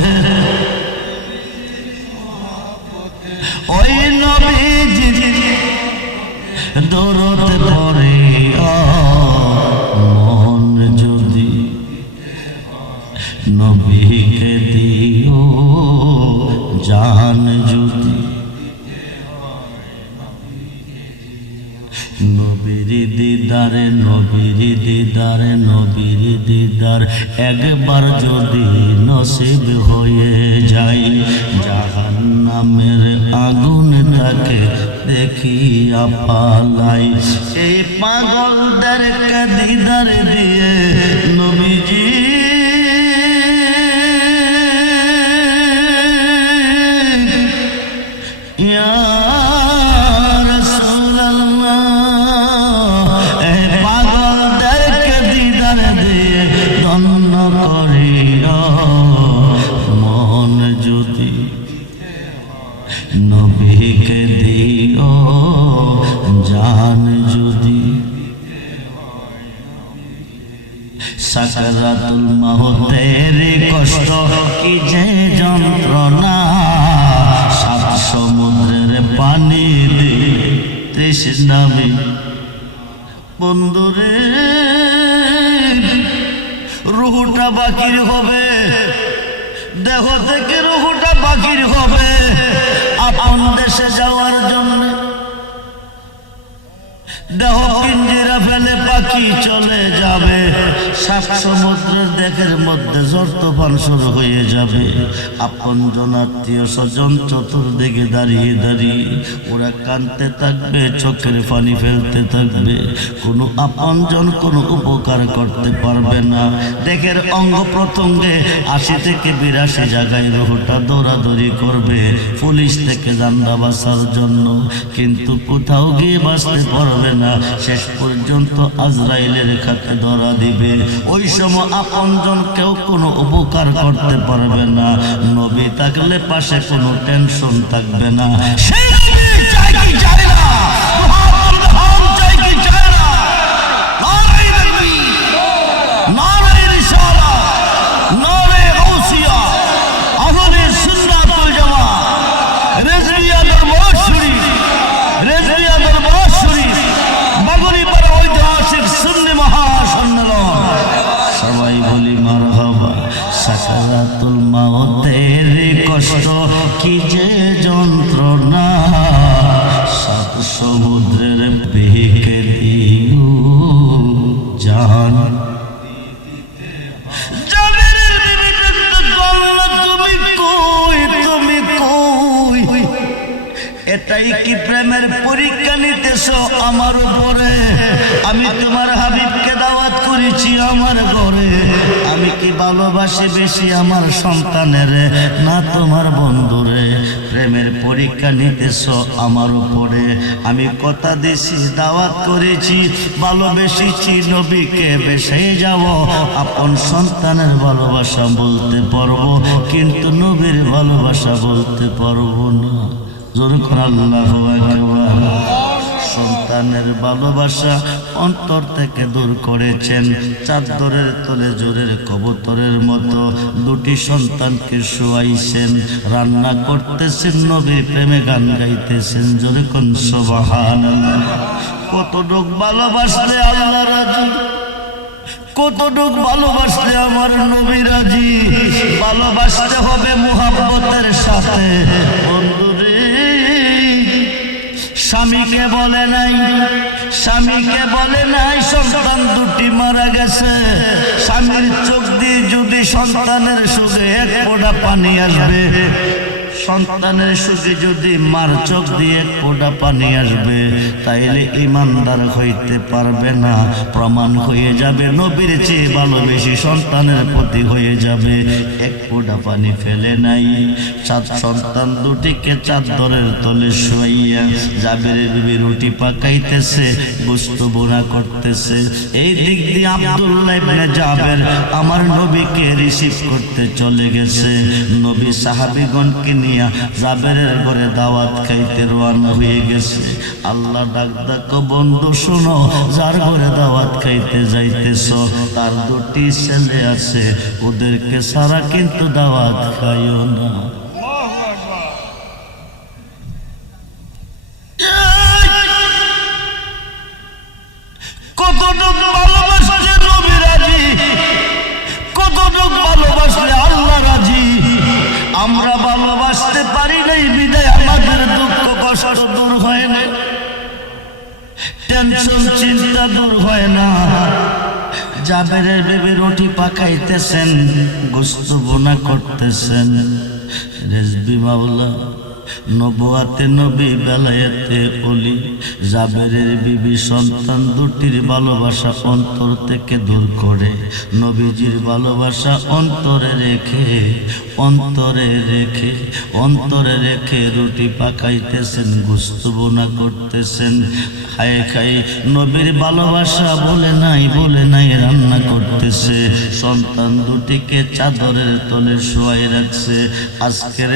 ওই নবীজির দরদ পড়ে মন যদি নবীকে দিও, জান যদি নবীর দিদারে, নবীর দিদারে, নবীর দিদার একবার যদি নসিব হয়ে যায়, জাহান্নামের আগুন তাকে দেখিয়া পালাই। এই পাগলদেরকে দিদার দিয়ে নবীজি ইয়া রাসূলুল্লাহ সাকারাতুল মাউতের কষ্ট কি যে যন্ত্রণা, সাত সমুদ্রের পানি দিয়ে তৃষ্ণামি। বন্ধুরে রুহটা বাকির হবে, দেহ থেকে রুহটা বাকির হবে আপন দেশে যাওয়ার জন্য। দেহ পিঞ্জিরা ফেলে পাখি চলে যাবে, সাত সমুদ্রের দেহের মধ্যে ঝড় তুফান শুরু হয়ে যাবে। আপনজন আত্মীয় স্বজন চতুর্দিকে দাঁড়িয়ে দাঁড়িয়ে ওরা কাঁদতে থাকবে, চোখের পানি ফেলতে থাকবে। কোনো আপনজন কোনো উপকার করতে পারবে না। দেহের অঙ্গ প্রত্যঙ্গে ৮০ থেকে ৮২ জায়গায় রুহটা দৌড়াদৌড়ি করবে পুলিশ থেকে জান্ডা বাঁচার জন্য, কিন্তু কোথাও গিয়ে বাঁচতে পারবে না। শেষ পর্যন্ত আজরাইলের খাতে ধরা দিবে। ওই সময় আপনজন কেউ কোনো উপকার করতে পারবে না। নবী থাকলে পাশে কোনো টেনশন থাকবে না। সেই নবী চাই কি চায় না, মুহাম্মদ হাম চাই কি চায় না। নারে তাকবীর, নারে রিসালাত, নারে গাউসিয়া, আহলে সুন্নাত ওয়াল জামাত, রেজবিয়া দরবার শরীফ, রেজবিয়া দরবার শরীফ, বাগুড়িপাড়া ঐতিহাসিক সুন্নি মহাসম্মেলন। সবাই বলি মারহাবা। সাকারাতুল মাউতের কষ্ট কি যে যন্ত্রণা, সাত সমুদ্রের বেগে দিও জান। জানের বিবি বলল তুমি কই, তুমি কই? এটাই কি প্রেমের পরীক্ষা নিতেছো আমার উপরে? আমি তোমার হাবিবকে দাওয়াত করেছি আমার ঘরে। আমি কি ভালোবাসি বেশি আমার সন্তানের না তোমার বন্ধুরে? প্রেমের পরীক্ষা নিতেছো আমার উপরে। আমি কথা দিয়েছি, দাওয়াত করেছি, ভালোবেসেছি নবীকে, বেসে যাব। আপন সন্তানের ভালোবাসা বলতে পারবো, কিন্তু নবীর ভালোবাসা বলতে পারবো না। আল্লাহু আকবার। সন্তানের ভালোবাসা অন্তর থেকে দূর করেছেন। চাদরের তলে জোরের কবুতরের মতো দুটি সন্তানকে শোয়াইছেন, রান্না করতেছেন, নবী প্রেমে গান গাইতেছেন। জোরে কোন সুবহানাল্লাহ। কতটুক ভালোবাসলে আল্লাহ রাজি, কতটুক ভালোবাসলে আমার নবী রাজি। ভালোবাসতে হবে মুহাব্বতের সাথে। বন্ধুরে স্বামীকে বলে নাই, স্বামীকে বলে নাই সন্তান দুটি মারা গেছে। স্বামীর চোখ দিয়ে যদি সন্তানের সুখে এক ফোঁটা পানি আসবে, সন্তানের সুখে যদি মার চোখ দিয়ে এক ফোঁটা পানি আসবে, তাইলে ইমানদার হইতে পারবে না। প্রমাণ হয়ে যাবে নবীর চেয়ে ভালোবেসে সন্তানের প্রতি হয়ে যাবে। এক ফোঁটা পানি ফেলে নাই। সন্তান দুটিকে চাদরের তলে শুয়াইয়া জাবেরের বিবি রুটি পাকাইতেছে, গোশত বোনা করতেছে। এই দিক দিয়ে আব্দুল্লাহ ইবনে জাবের আমার নবীকে রিসিভ করতে চলে গেছে। নবী সাহাবীগণকে নিয়ে জাবেরের ঘরে দাওয়াত খাইতে রওনা হয়ে গেছে। আল্লাহ ডাক ডাক, বন্ধু শোনো, যার ঘরে দাওয়াত খাইতে যাইতেছ তার দুটি ছেলে আছে, ওদেরকে সারা কিন্তু দাওয়াত খাইও না। কতটুক ভালোবাসলে নবী রাজি, কতটুক ভালোবাসলে আল্লাহ রাজি। আমরা ভালোবাসতে পারি নাই বিদায় আমাদের দুঃখ কষ্ট দূর হয় না, টেনশন চিন্তা দূর হয় না। জাবেরের বিবি রুটি পাকাইতেছেন, গোশত বোনা করতেছেন। রেজবি মাওলা নবুয়াতে নবী, বেলায়েতে ওলি। জাবেরের বিবি সন্তান দুটির ভালোবাসা অন্তর থেকে দূর করে নবীজির ভালোবাসা অন্তরে রেখে, অন্তরে রেখে, অন্তরে রেখে রুটি পাকাইতেছেন, গোশত বোনা করতেছেন। খায় খায় নবীর ভালোবাসা বলে নাই, বলে নাই রান্না করতেছে। সন্তান দুটিকে চাদরের তলে শোয়াই রাখছে। আজকের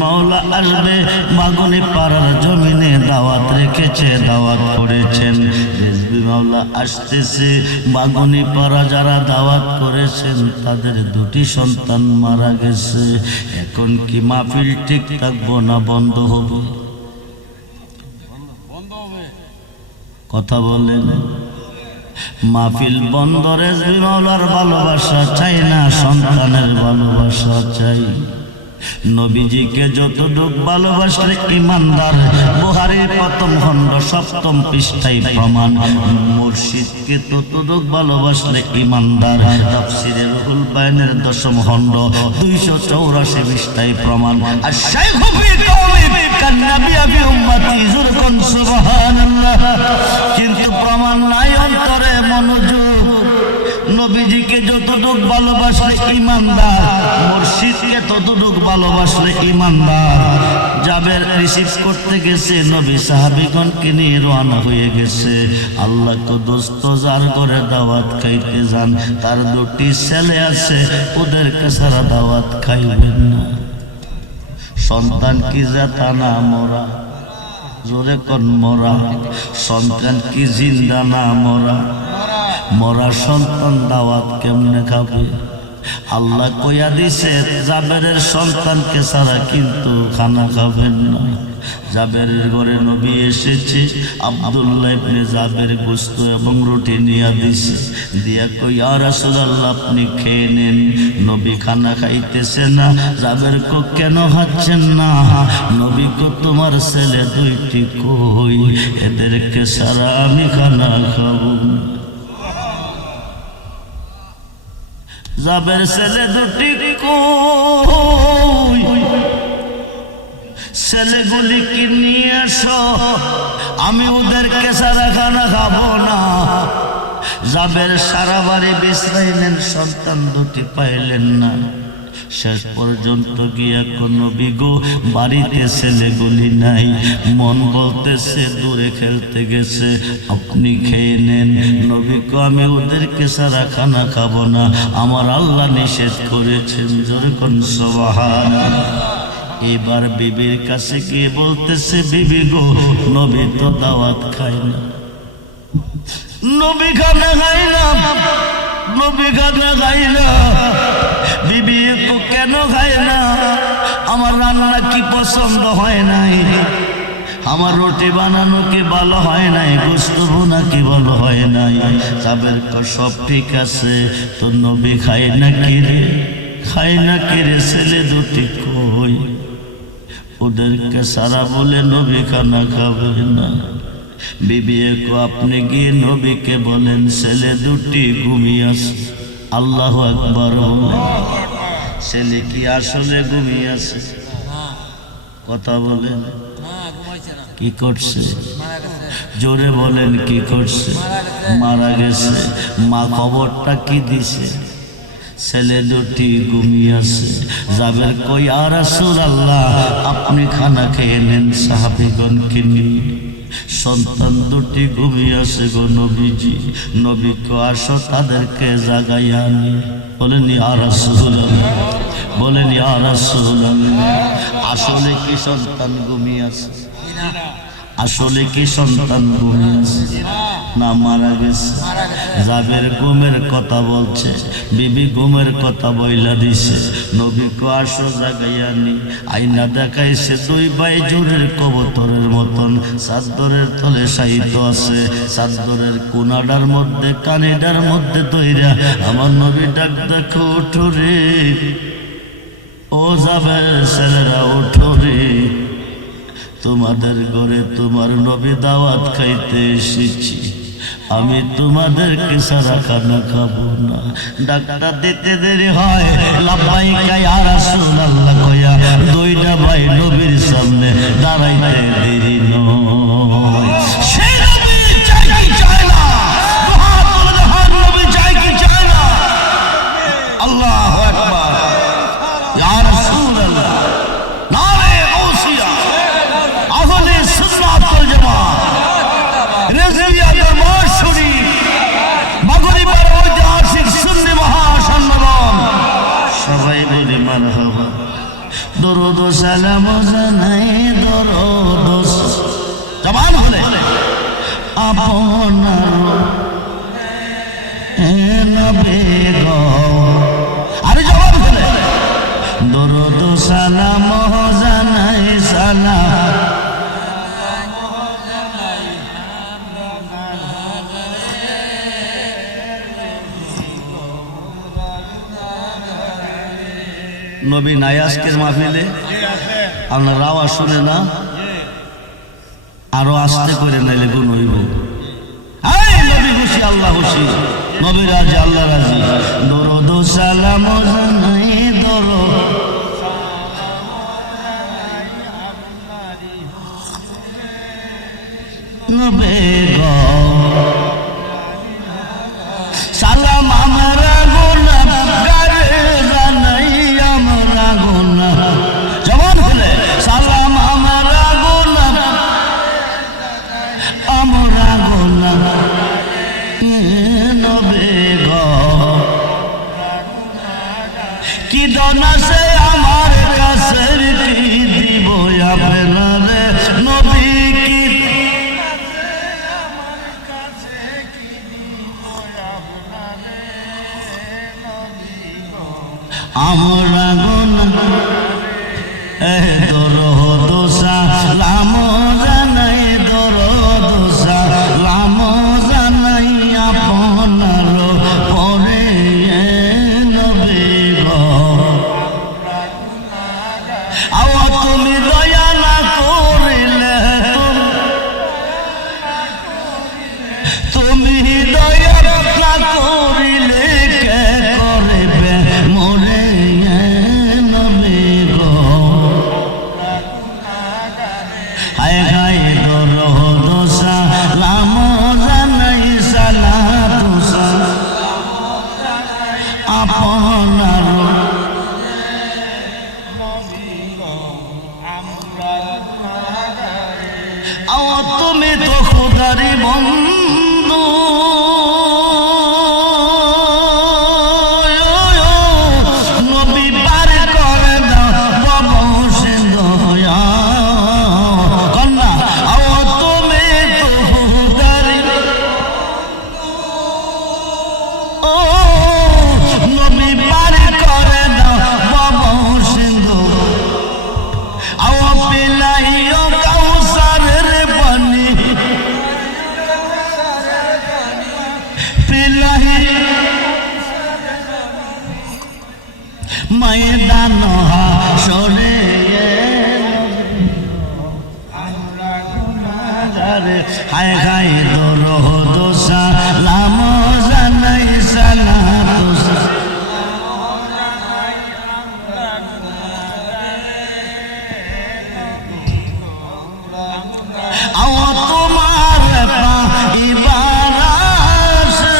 মাওলা আসবে মাগুনি পাড়ার জমিনে, দাওয়াত রেখেছে, দাওয়াত করেছেন। রেজবি মাওলা আসতেছে বাগুনি পাড়া যারা দাওয়াত করেছেন তাদের দুটি সন্তান মারা গেছে। এখন কি মাহফিল ঠিক থাকবো না বন্ধ হবে? কথা বলেন। মাহফিল বন্ধ, রেজভী মাওলার ভালোবাসা চাই না, সন্তানের ভালোবাসা চাই। নবীজিকে যতটুক ভালোবাসলে ইমানদার, বুখারীর প্রথম খণ্ড 7ম পৃষ্ঠায় প্রমাণ। মুর্শিদকে ততটুক ভালোবাসলে ইমানদার, তাফসীরে রুহুল বায়ানের 10ম খণ্ড 284 পৃষ্ঠায় প্রমাণ। আর শাইখু ফি কওমি কান্নাবী ফি উম্মতি যুরকুন সুবহানাল্লাহ। কিন্তু প্রমাণ নাই অন্তরে মনোযোগ। নবীজিকে যতটুক ভালোবাসলে ইমানদার, মুর্শিদকে ততটুক ভালোবাসলে ইমানদার। জাবের রিসিভ করতে গেছে, নবী সাহাবীগণকে নিয়ে রওনা হয়ে গেছে। আল্লাহ কো দোস্ত যার ঘরে দাওয়াত খাইতে যান, তার দুটি ছেলে আছে, ওদেরকে সারা দাওয়াত খাইবেন না। সন্তান কি জাতা না মরা? জোরে কোন মরা? সন্তান কি জিন্দা না মরা? মরা সন্তান দাওয়াত কেমনে খাবে? আল্লাহ কইয়া দিছে জাবেরের সন্তানকে ছাড়া কিন্তু খানা খাবেন না। জাবেরের ঘরে নবী এসেছে, আব্দুল্লাহ ইবনে জাবের গোশত এবং রুটি নিয়ে দিছে, দিয়া কই ইয়া রাসূলুল্লাহ আপনি খেয়ে নেন। নবী খানা খাইতেছে না। জাবের কো কেন খাচ্ছেন না? নবী কো তোমার ছেলে দুইটি কই, এদেরকে ছাড়া আমি খানা খাবো না। জাবের ছেলে দুটি কই, ছেলেগুলি কি নিয়ে আসো, আমি ওদেরকে সারা খানা খাবো না। জাবের সারা বাড়ি বিশ্রাইলেন, সন্তান দুটি পাইলেন না। শেষ পর্যন্ত গিয়া কোন বিগো বাড়িতে ছেলেগুলি নাই। মন বলতেছে দূরে খেলতে গেছে, আপনি খেয়ে নেন। নবীকে আমি ওদেরকে সারা খানা খাবো না, আমার আল্লাহ নিষেধ করেছেন। জোরে কোন সুবহানাল্লাহ। এবার বিবির কাছে গিয়ে বলতেছে, বিবি গো, নবী তো দাওয়াত খায় না, নবী খানা খায় না, নবী খানা খায় না। বিবি তো কেন খায় না? আমার রান্না কি পছন্দ হয় নাই? আমার রুটি বানানো কি ভালো হয় নাই? গোশত ভুনা কি ভালো হয় নাই? জাবের কো সব ঠিক আছে, তো নবী খায় না কি রে? খায় না কি রে? ছেলে দুটি কই, ওদেরকে সারা বলে নবী খানা খাবে না। বিবি কো আপনি গিয়ে নবীকে বলেন ছেলে দুটি ঘুমিয়ে আছে। আল্লাহু আকবার। ছেলে কি আসলে ঘুমিয়ে আছে? কথা বলেন, কি করছে? জোরে বলেন, কি করছে? মারা গেছে। মা খবরটা কি দিছে? ছেলে দুটি ঘুমিয়ে আছে। জাবের কই ইয়া রাসূলুল্লাহ আপনি খানা খেয়ে নেন সাহাবীগণকে নিয়ে। সন্তান দুটি ঘুমিয়ে আছে গো নবীজি। নবীকে আসো তাদেরকে জাগাইয়া আনি। বলেন ইয়া রাসূলুল্লাহ, বলেন ইয়া রাসূলুল্লাহ। আসলে কি সন্তান ঘুমিয়ে আছে? আসলে কি সন্তান ঘুমিয়ে আছে না মারা গেছে? জাবের ঘুমের কথা বলছে, বিবি ঘুমের কথা বইলা দিছে। নবীকে আসো জাগাইয়া নি। আইনা দেখাইছে দুই ভাই জোরের কবুতরের মতন চাদরের তলে শায়িত আছে। চাদরের কোনাডার মধ্যে কানিডার মধ্যে তৈরা আমার নবী ডাক দেখো ওঠো রে, ও জাবের ছেলেরা ওঠো রে, তোমাদের ঘরে তোমার নবী দাওয়াত খাইতে এসেছি, আমি তোমাদেরকে সারা খানা খাবো না। ডাক্তার দিতে দেরি হয়, লাব্বাইকা ইয়া রাসূলুল্লাহ কইয়া দুইটা ভাই নবীর সামনে দাঁড়াইতে দেরি নয়। সেই নবী চাই কি চায় না? মহান নবী চাই কি চায় না? আল্লাহু আকবার। ইয়া রাসূলুল্লাহ, নারে গাউসিয়া, আহলে সুন্নাত ওয়াল জামাত, রেজভিয়া দরবার শরীফ, মাগরিবের ঐতিহাসিক সুন্নি মহাসম্মেলন, সবাই বলে মারহাবা। দরুদ ও সালাম জানাই, দরুদ জবান হলে আপনার নবী নাই আজকের মাহফিলে? আপনার আওয়াজ শুনে না? আরো আস্তে করে নাইলে গুণ হইব। নবী খুশি, আল্লাহ খুশি, নবী রাজি, আল্লাহ রাজি। দরুদ সালাম জানাই দরুদ নবী গো সালাম আমরা গুনাহগার জানাই আমরা গুনাহ জবান খুলে সালাম আমরা গুনাহ আমরা গুনাহ নবী গো কি দনা সে আমার কাছে কি দিব আপনারে নবী কি আমরা গুনাহ দরুদ সালাম জানাই দরুদ সালাম জানাই আপনার পরে নবী গো আও তুমি দয়া না করিলে তুমি দয়া না করিলে কে করবে মোরে নবী গো হায় হায় দরুদ সালাম জানাই সালাতু আপনার আও তুমি তো খোদারি বন্ধু নবী পার করে দাও বাবা সিন্ধয়া কন্যা আও তুমি তো খোদারি ও নবী পার করে দাও বাবা সিন্ধু আও পিলাইও কাউসারের পানি পিলাই ময়দান হাসরে হায় হায় দরুদ সালাম জানাই সালাতু আও তোমার পাইবার আশা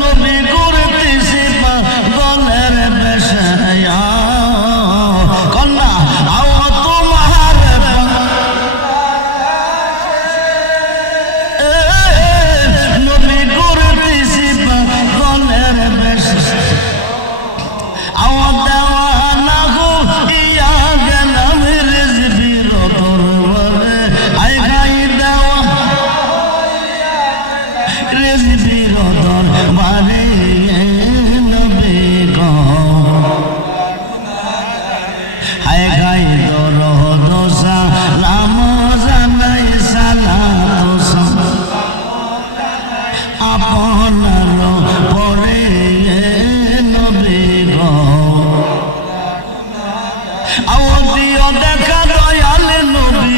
নবী করতেছে পাগলের বেশায়া কন্যা আও তোমার নবী করতেছে পাগলের বেশায়া আও দেওয়ানা গো ইয়া গেলাম রিজবির দরবারে আই গাই দেওয়া রিজবির দরবারে নবী গো আই গাই দরুদ সালাম জানাই সালাতু আপনার পরে নবী গো আও দিও দেখা দয়াল নবী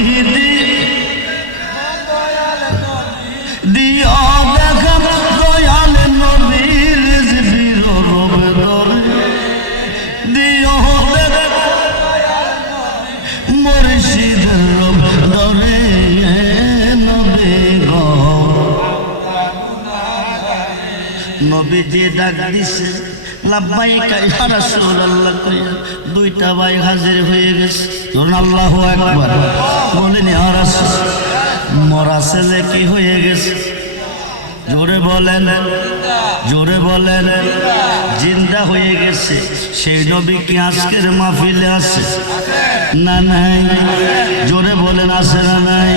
দিও দেখা দয়াল নবী রিজবির রব ধরে দিও দেখা মুর্শিদ রব ধরে নবী গো নবীজি ডাক দিছে লাব্বাইকা ইয়া রাসূলুল্লাহ কইয়া দুইটা ভাই হাজির হয়ে গেছে ধরুন আল্লাহু আকবার বলেন ইয়া রাসূল মরা ছেলে কি হয়ে গেছে জোরে বলেন জোরে বলেন জিন্দা হয়ে গেছে সেই নবী কি আজকের মাহফিলে আছে না নাই জোরে বলেন আছে না নাই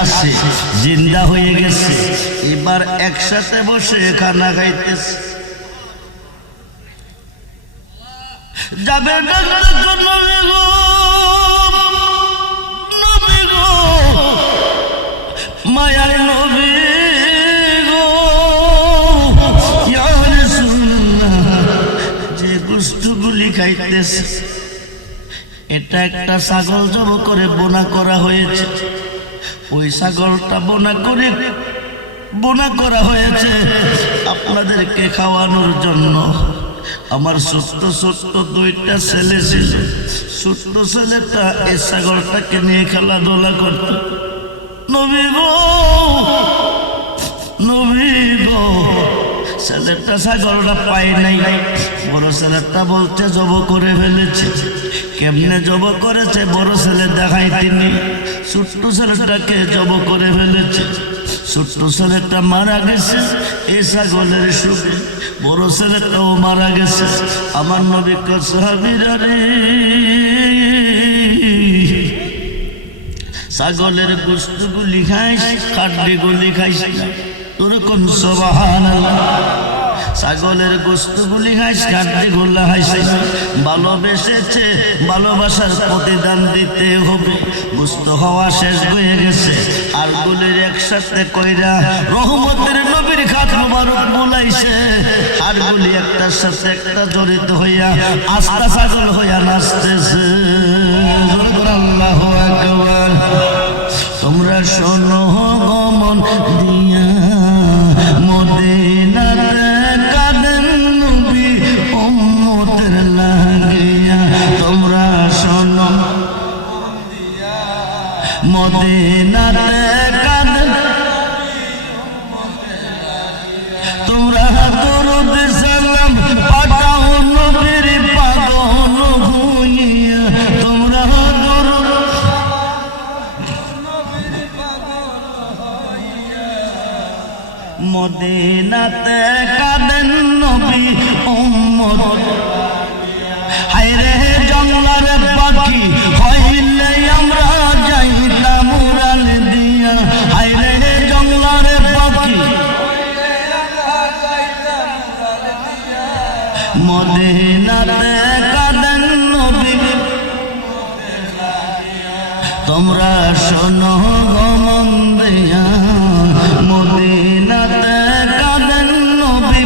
আছে জিন্দা হয়ে গেছে এবার একসাথে বসে খানা খাইতেছে যাবে নবী গো মায়ার নবী গো গেছে। এটা একটা ছাগল জব করে বোনা করা হয়েছে। ওই ছাগলটা বোনা করা হয়েছে আপনাদেরকে খাওয়ানোর জন্য। আমার ছোট্ট ছোট্ট দুইটা ছেলে ছিল। ছোট্ট ছেলেটা এই ছাগলটাকে নিয়ে খেলাধুলা করত। নবী গো, নবী গো, ছেলেটা ছাগলটা পায় নাই। বড় ছেলেটা বলছে জব করে ফেলেছে। কেমনে জব করেছে বড় ছেলে দেখাই তিনি। ছোট্ট ছেলেটাকে জব করে ফেলেছে। ছোট্ট ছেলেটা মারা গেছে এই ছাগলের সুখে। বড় ছেলেটাও মারা গেছে। আমার নবী কয় সাহাবীরা রে, ছাগলের গোশতগুলি খাইস, হাড্ডিগুলি খাইস না। তোরে কোন সুবহানাল্লাহ। ছাগলের গোশতগুলি খাইস, হাড্ডিগুলা খাইস না। ভালোবেসেছে, ভালোবাসার প্রতিদান দিতে হবে। গোশত হওয়া শেষ হয়ে গেছে। আর গুলির একসাথে কইরা রহমতের নবীর খাত মুবারক বুলাইছে। আর গুলি একটার সাথে একটা জড়িত হইয়া আস্তা ছাগল হইয়া নাচতেছে। আল্লাহু আকবার। তোমরা শোনো মন দিয়া, মদিনাতে কাঁদেন নবী উম্মতের লাগিয়া। তোমরা শোনো মদিনাতে কাঁদেন, তোমরা দরুদ সালাম পাঠাও নবীর পাগল হইয়া। তোমরা দরুদ মদিনাতে কাঁদেন নবী উম্মত। হায়রে জঙ্গলার পাখি হইলে আমরা যাইতাম উড়াল দিয়া। হায়রে জঙ্গলার পাখি মদিনাতে কাঁদেন নবী। তোমরা শোনো মন দিয়া, মদিনাতে কাঁদেন নবী।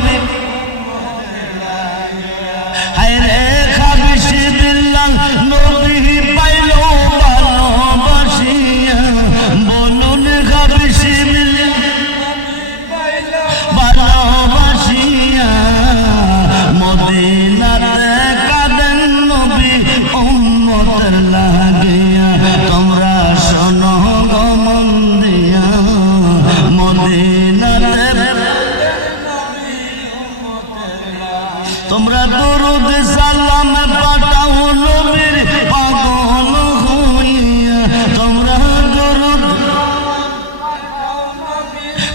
হায়রে খাবিশি বিল্লাল নবী পাইল ভালোবাসিয়া। বলুন খাবিশি বিল্লাল ভালোবাসিয়া। মদিনাতে কাঁদেন নবী উম্মতের লাগিয়া। তোমরা শোনো মন দিয়া, মদিনাতে তোমরা দরুদ সালাম পাঠাও নবীর পাগল হইয়া। তোমরা দরুদ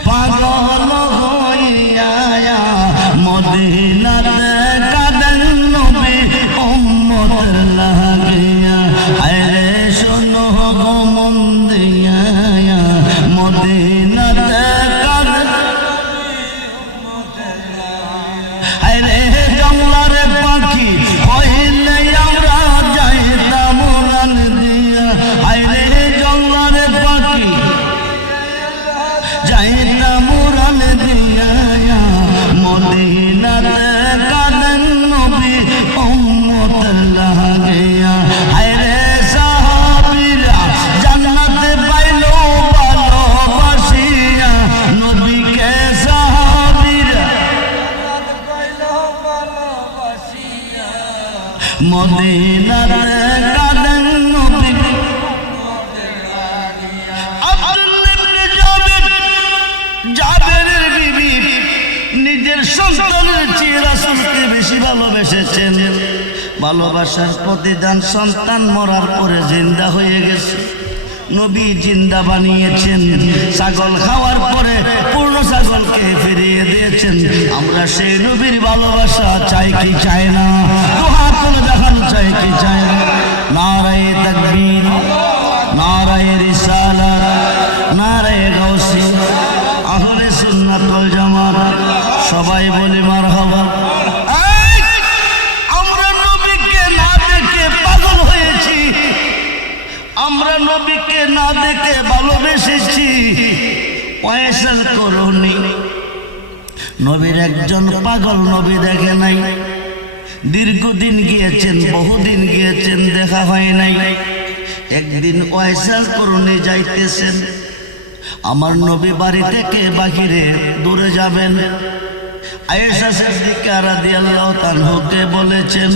পাগল হইয়া। মদিনাতে কাঁদেন নবী উম্মতের লাগিয়া। আরে শোনো গো মন দিয়া, মদিনাতে কাঁদেন। আরে জঙ্গলার পাখি হইলে আমরা যাইতাম উড়াল দিয়া। আরে জঙ্গলার পাখি যাইতাম উড়াল দিয়া। মদিনাতে কাঁদেন নবী উম্মতের লাগিয়া। আরে সাহাবীরা জান্নাতে পাইল ভালোবাসিয়া। নবীকে সাহাবীরা মদিনাতে কাঁদেন নবী। আব্দুল্লাহ ইবনে জাবেরের বিবি নিজের সন্তানের চেয়ে রাসূলকে বেশি ভালোবেসেছেন। ভালোবাসার প্রতিদান সন্তান মরার পরে জিন্দা হয়ে গেছে। নবী জিন্দা বানিয়েছেন। ছাগল খাওয়ার পরে পূর্ণ ছাগলকে ফিরিয়ে দিয়েছেন। আমরা সেই নবীর ভালোবাসা চাই কি চাই না? দুহাত তুলে দেখান, চাই কি চাই না? নারায়ে তাকবীর, নারায়ে রিসালাত, নারায়ে গাউসি, আহলে সুন্নাত ওয়াল জামাত। সবাই বলি মারহাবা। আমরা নবীকে না দেখে পাগল হয়েছি। আমরা নবীকে না দেখে ভালোবেসেছি। পয়সাল করনি। নবীর একজন পাগল নবী দেখে নাই। দীর্ঘদিন গিয়েছেন, বহুদিন গিয়েছেন, দেখা হয় নাই। একদিন ওয়াইসাল করুনে যাইতেছেন, আমার নবী বাড়ি থেকে বাহিরে দূরে যাবেন। আয়েশা সিদ্দিকা রাদিয়াল্লাহু তাআলাকে বলেছেন,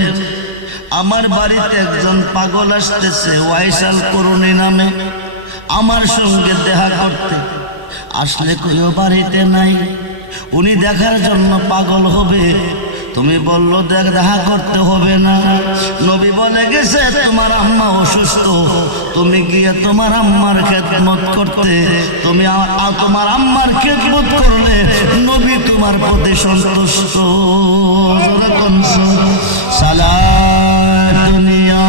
আমার বাড়িতে একজন পাগল আসতেছে ওয়াইসাল করুনি নামে, আমার সঙ্গে দেখা করতে। আসলে কেউ বাড়িতে নাই, উনি দেখার জন্য পাগল হবে। তুমি বললো দেখা করতে হবে না। নবী বলে গেছে তোমার আম্মা অসুস্থ, তুমি গিয়ে তোমার আম্মার খেদমত করতে, তুমি তোমার আম্মার খেদমত করলে নবী তোমার প্রতি সন্তুষ্ট। সালাতুনিয়া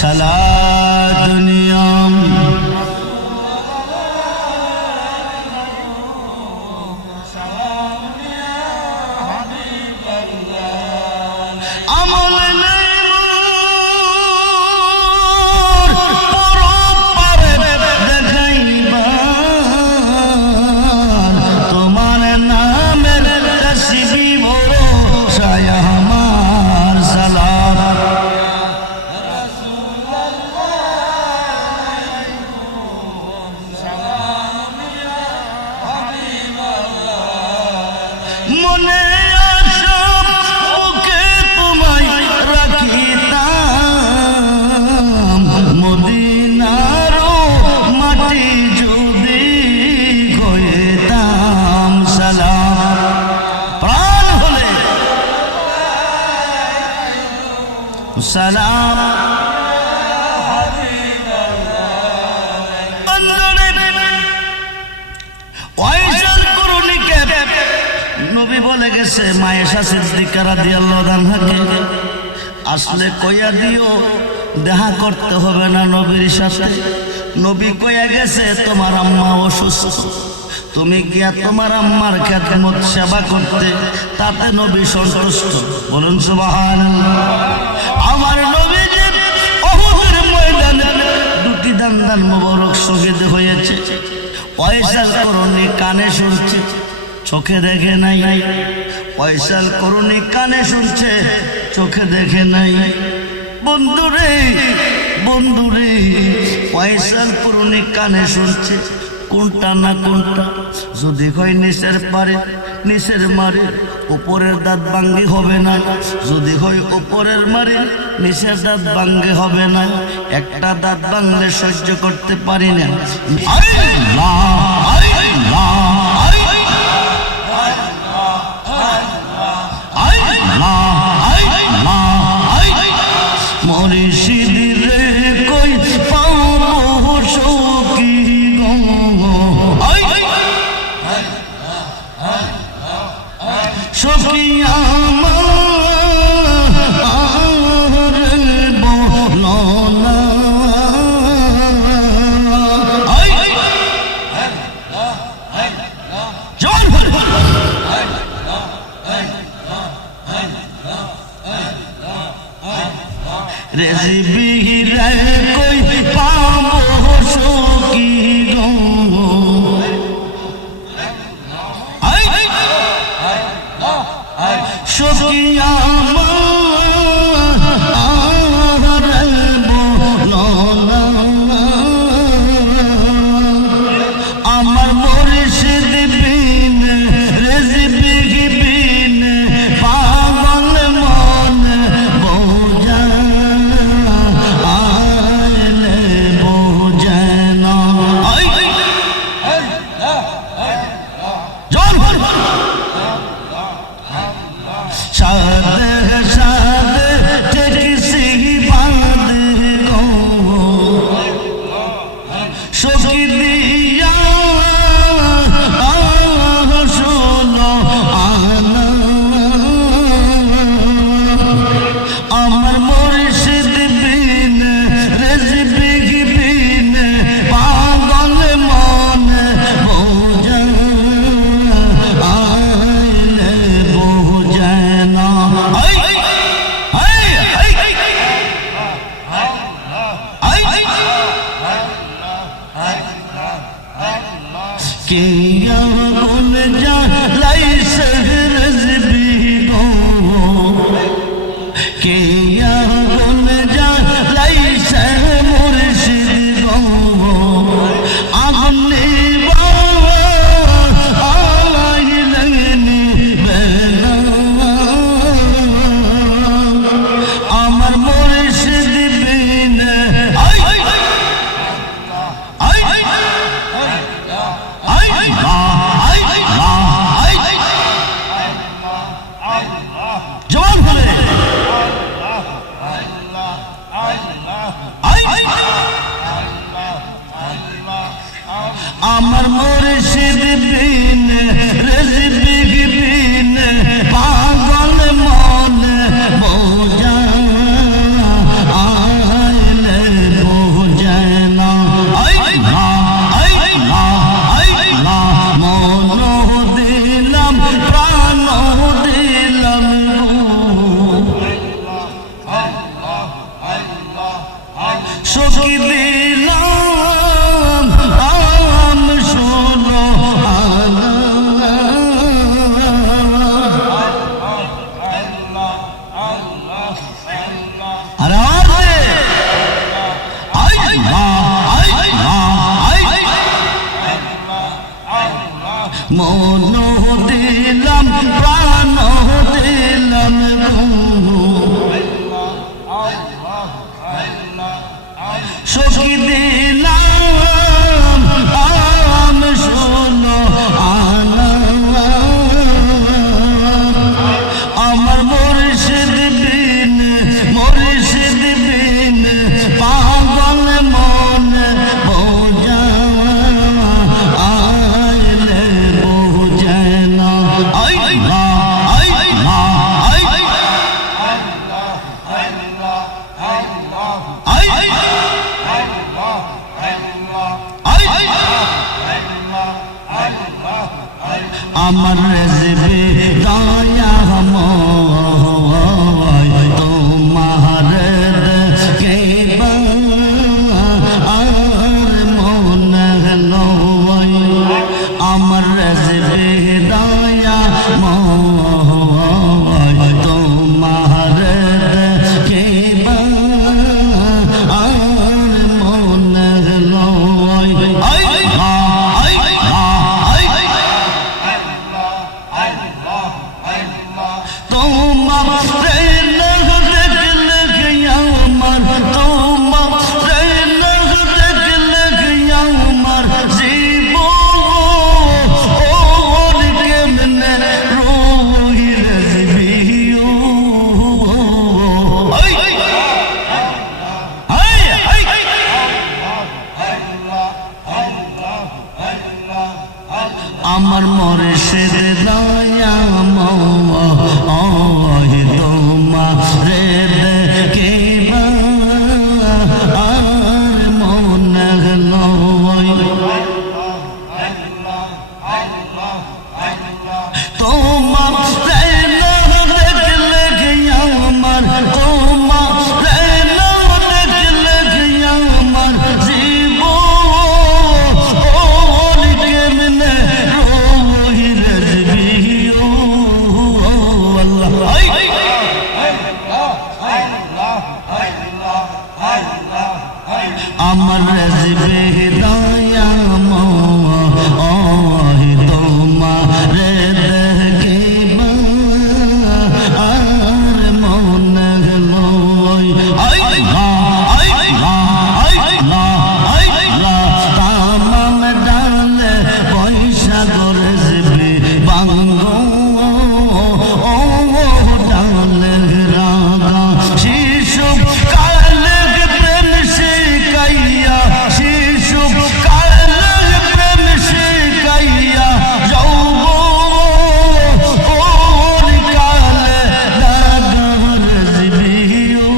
সালাতুনিয়া মনে আসা ওকে তোমায় রাখিতাম, মদিনার মাটি যদি হইতাম। সালাম প্রাণ হলে সালাম নবী বলে গেছে আয়েশা সিদ্দিকা রাদিয়াল্লাহু আনহাকে, আসলে কইয়া দিও দেখা করতে হবে না নবীর সাথে। নবী কইয়া গেছে তোমার আম্মা অসুস্থ, তুমি গিয়া তোমার আম্মার খেদমত সেবা করতে, তাতে নবী সন্তুষ্ট। বলুন সুবহানাল্লাহ। আমার নবী যে উহুদের ময়দানে দুটি দান মোবারক শহীদ হয়েছে, ওয়াইসাল করুনি কানে শুনছে, চোখে দেখে নাই। ওয়াইসাল করুনি কানে শুনছে, চোখে দেখে নাই। বন্ধুরে বন্ধুরে, ওয়াইসাল করুনি কানে শুনছে, কোনটা না কোনটা। যদি হয় নিচের পারে নিচের মারে, উপরের দাঁত ভাঙ্গি হবে না। যদি হয় উপরের মারে, নিচের দাঁত ভাঙ্গে হবে না। একটা দাঁত ভাঙলে সহ্য করতে পারি না। মরিশিদিরে কই পাবো সখী গো, সখী আমার বলো না। রেসিপি কই পাবো সখী গো, সখী আমার বলো না। আমার মুর্শিদ বিন রেসিপি বিন পাগল মন বোঝা আলে বোঝে না। সাদা দিলাম প্রাণ দিলাম সখী দিলাম আম শোনো আনা আমার মুর্শিদ বিন পাগল মন বোঝা আইলে বোঝে না আমার রেজবে দয়া তোমার কে আর মন হলো আমার রেজবে দয়া তোমার কে আর মন হলো আমার মুর্শিদ দয়া তোমারে দেখে আর মন হলো তোমারে দেখলে আমার তোমারে দেখলে আমার জীবন কেমনে আমার রেজবে দয়া তোমারে দেখে আর মন হলো তামাম ডালে পয়সা গরজবে বাঙ্গ ডালে রাগা শিশু কালে প্রেম শিখাইয়া শিশু কালে প্রেম শিখাইয়া যৌবন কালে দাগার জিবিও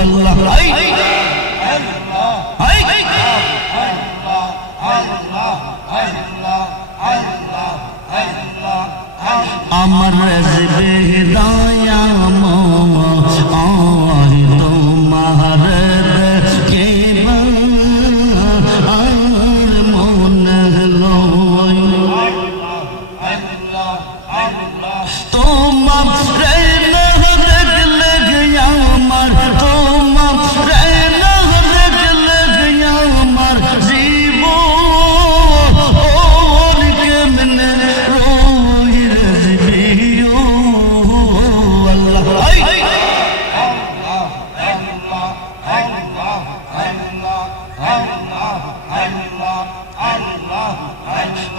আল্লাহ আমার রেজবে দয়া তোমার কে আর মন হলো তোমার দেখলে আমার তোমার দেখলে আমার জীবন কেমনে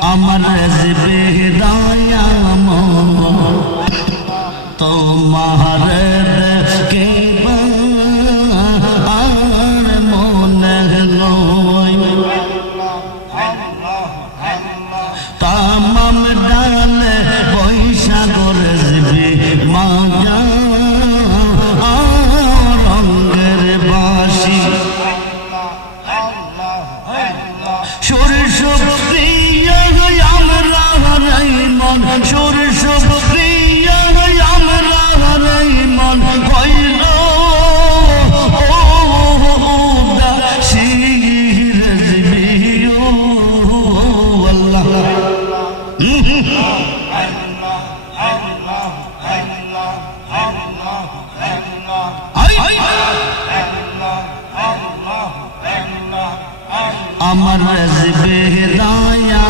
আমার রেজবে দয়া তোমার কে আর মন হলো তামাম ডালে পয়সা গরজবে মাজা রঙের বাসি সরষ প্রিয়া আমরা রাইমন সরষ প্রিয়া আমরা রাইমন কইল শির জিবিও আল্লাহ আমার রেজবে দয়া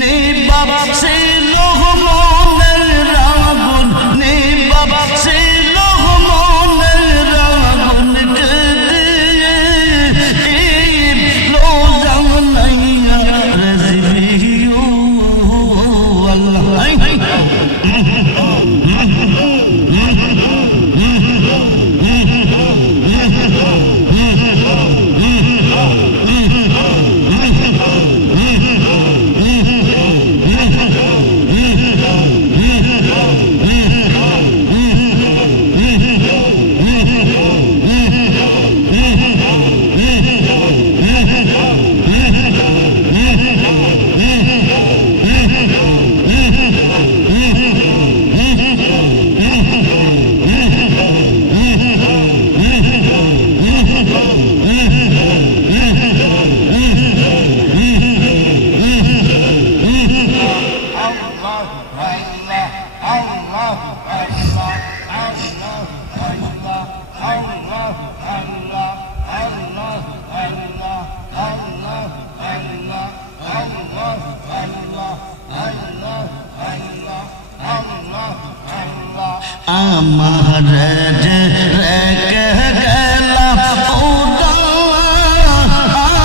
নিবাব ছিল মনের আগুন, নিবাব ছিল মনের আগুন লো জানাইয়া রেজবি আল্লাহ। আমার যে রেখে গেলা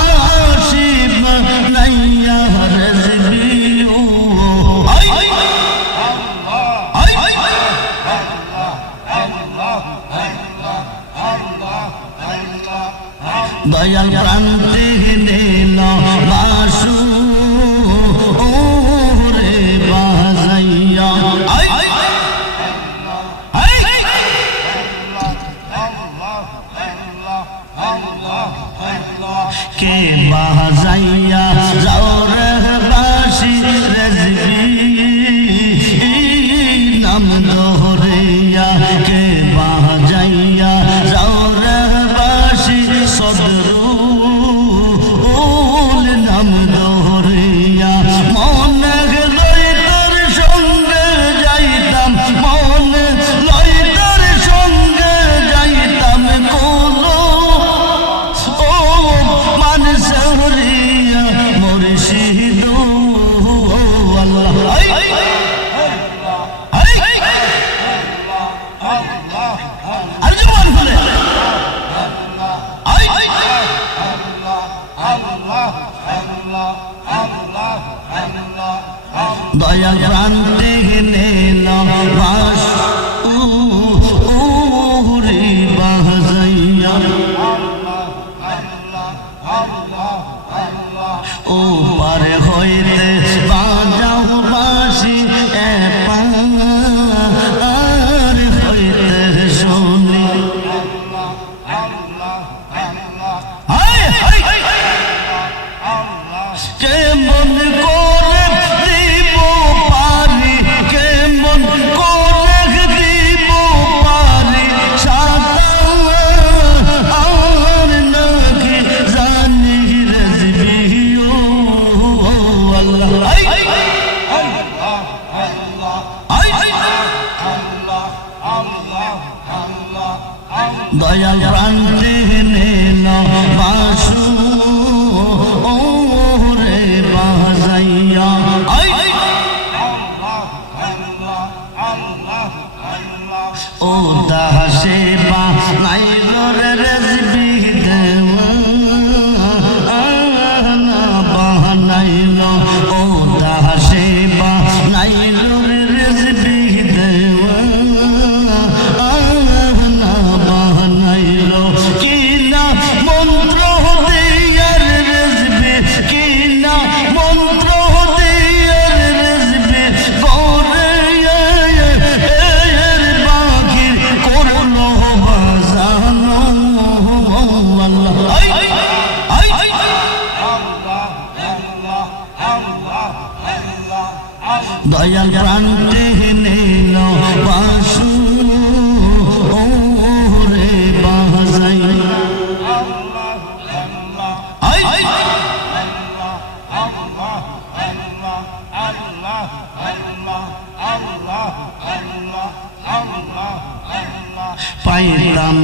উদাসীন নাইয়া রেজবি দয়াল প্রান্তে নিল বাসু রে বাজাইয়া কে বাজাইয়া যাও রে বাসি রেজবি নাম ধরিয়া কে বাজাইয়া যাও রে বাসি সদরুল নাম ধরিয়া মনে লই তোর সঙ্গে যাইতাম, মনে লই তোর সঙ্গে যাইতাম কোলো মানসরিয়া মুর্শিদ আল্লাহ। দয়া প্রান্তে নিল বাস রে বাজাইয়া ও পারে হইতে বাজাও বাসি এপার হইতে শুনি কেমন করে দিব পারি, কেমন করে দিব পারি সাতার নাকি জানি রেজবি আল্লাহ। দয়াল প্রান্তে নিল বাসু রে বাজাইয়া ও দাসে বা নাই রে রেজবি দেওয়ানা বানাইল, ও দাসে বা নাই রে রেজবি দেওয়ানা বানাইল। কিনা মন্ত্র দিয়ার রেজবি, কিনা মন্ত্র দিয়ার রেজবি করে বাকির করলো বাজানো দয়াল প্রান্তে নিল বাসু রে বাজাইয়া পাইতাম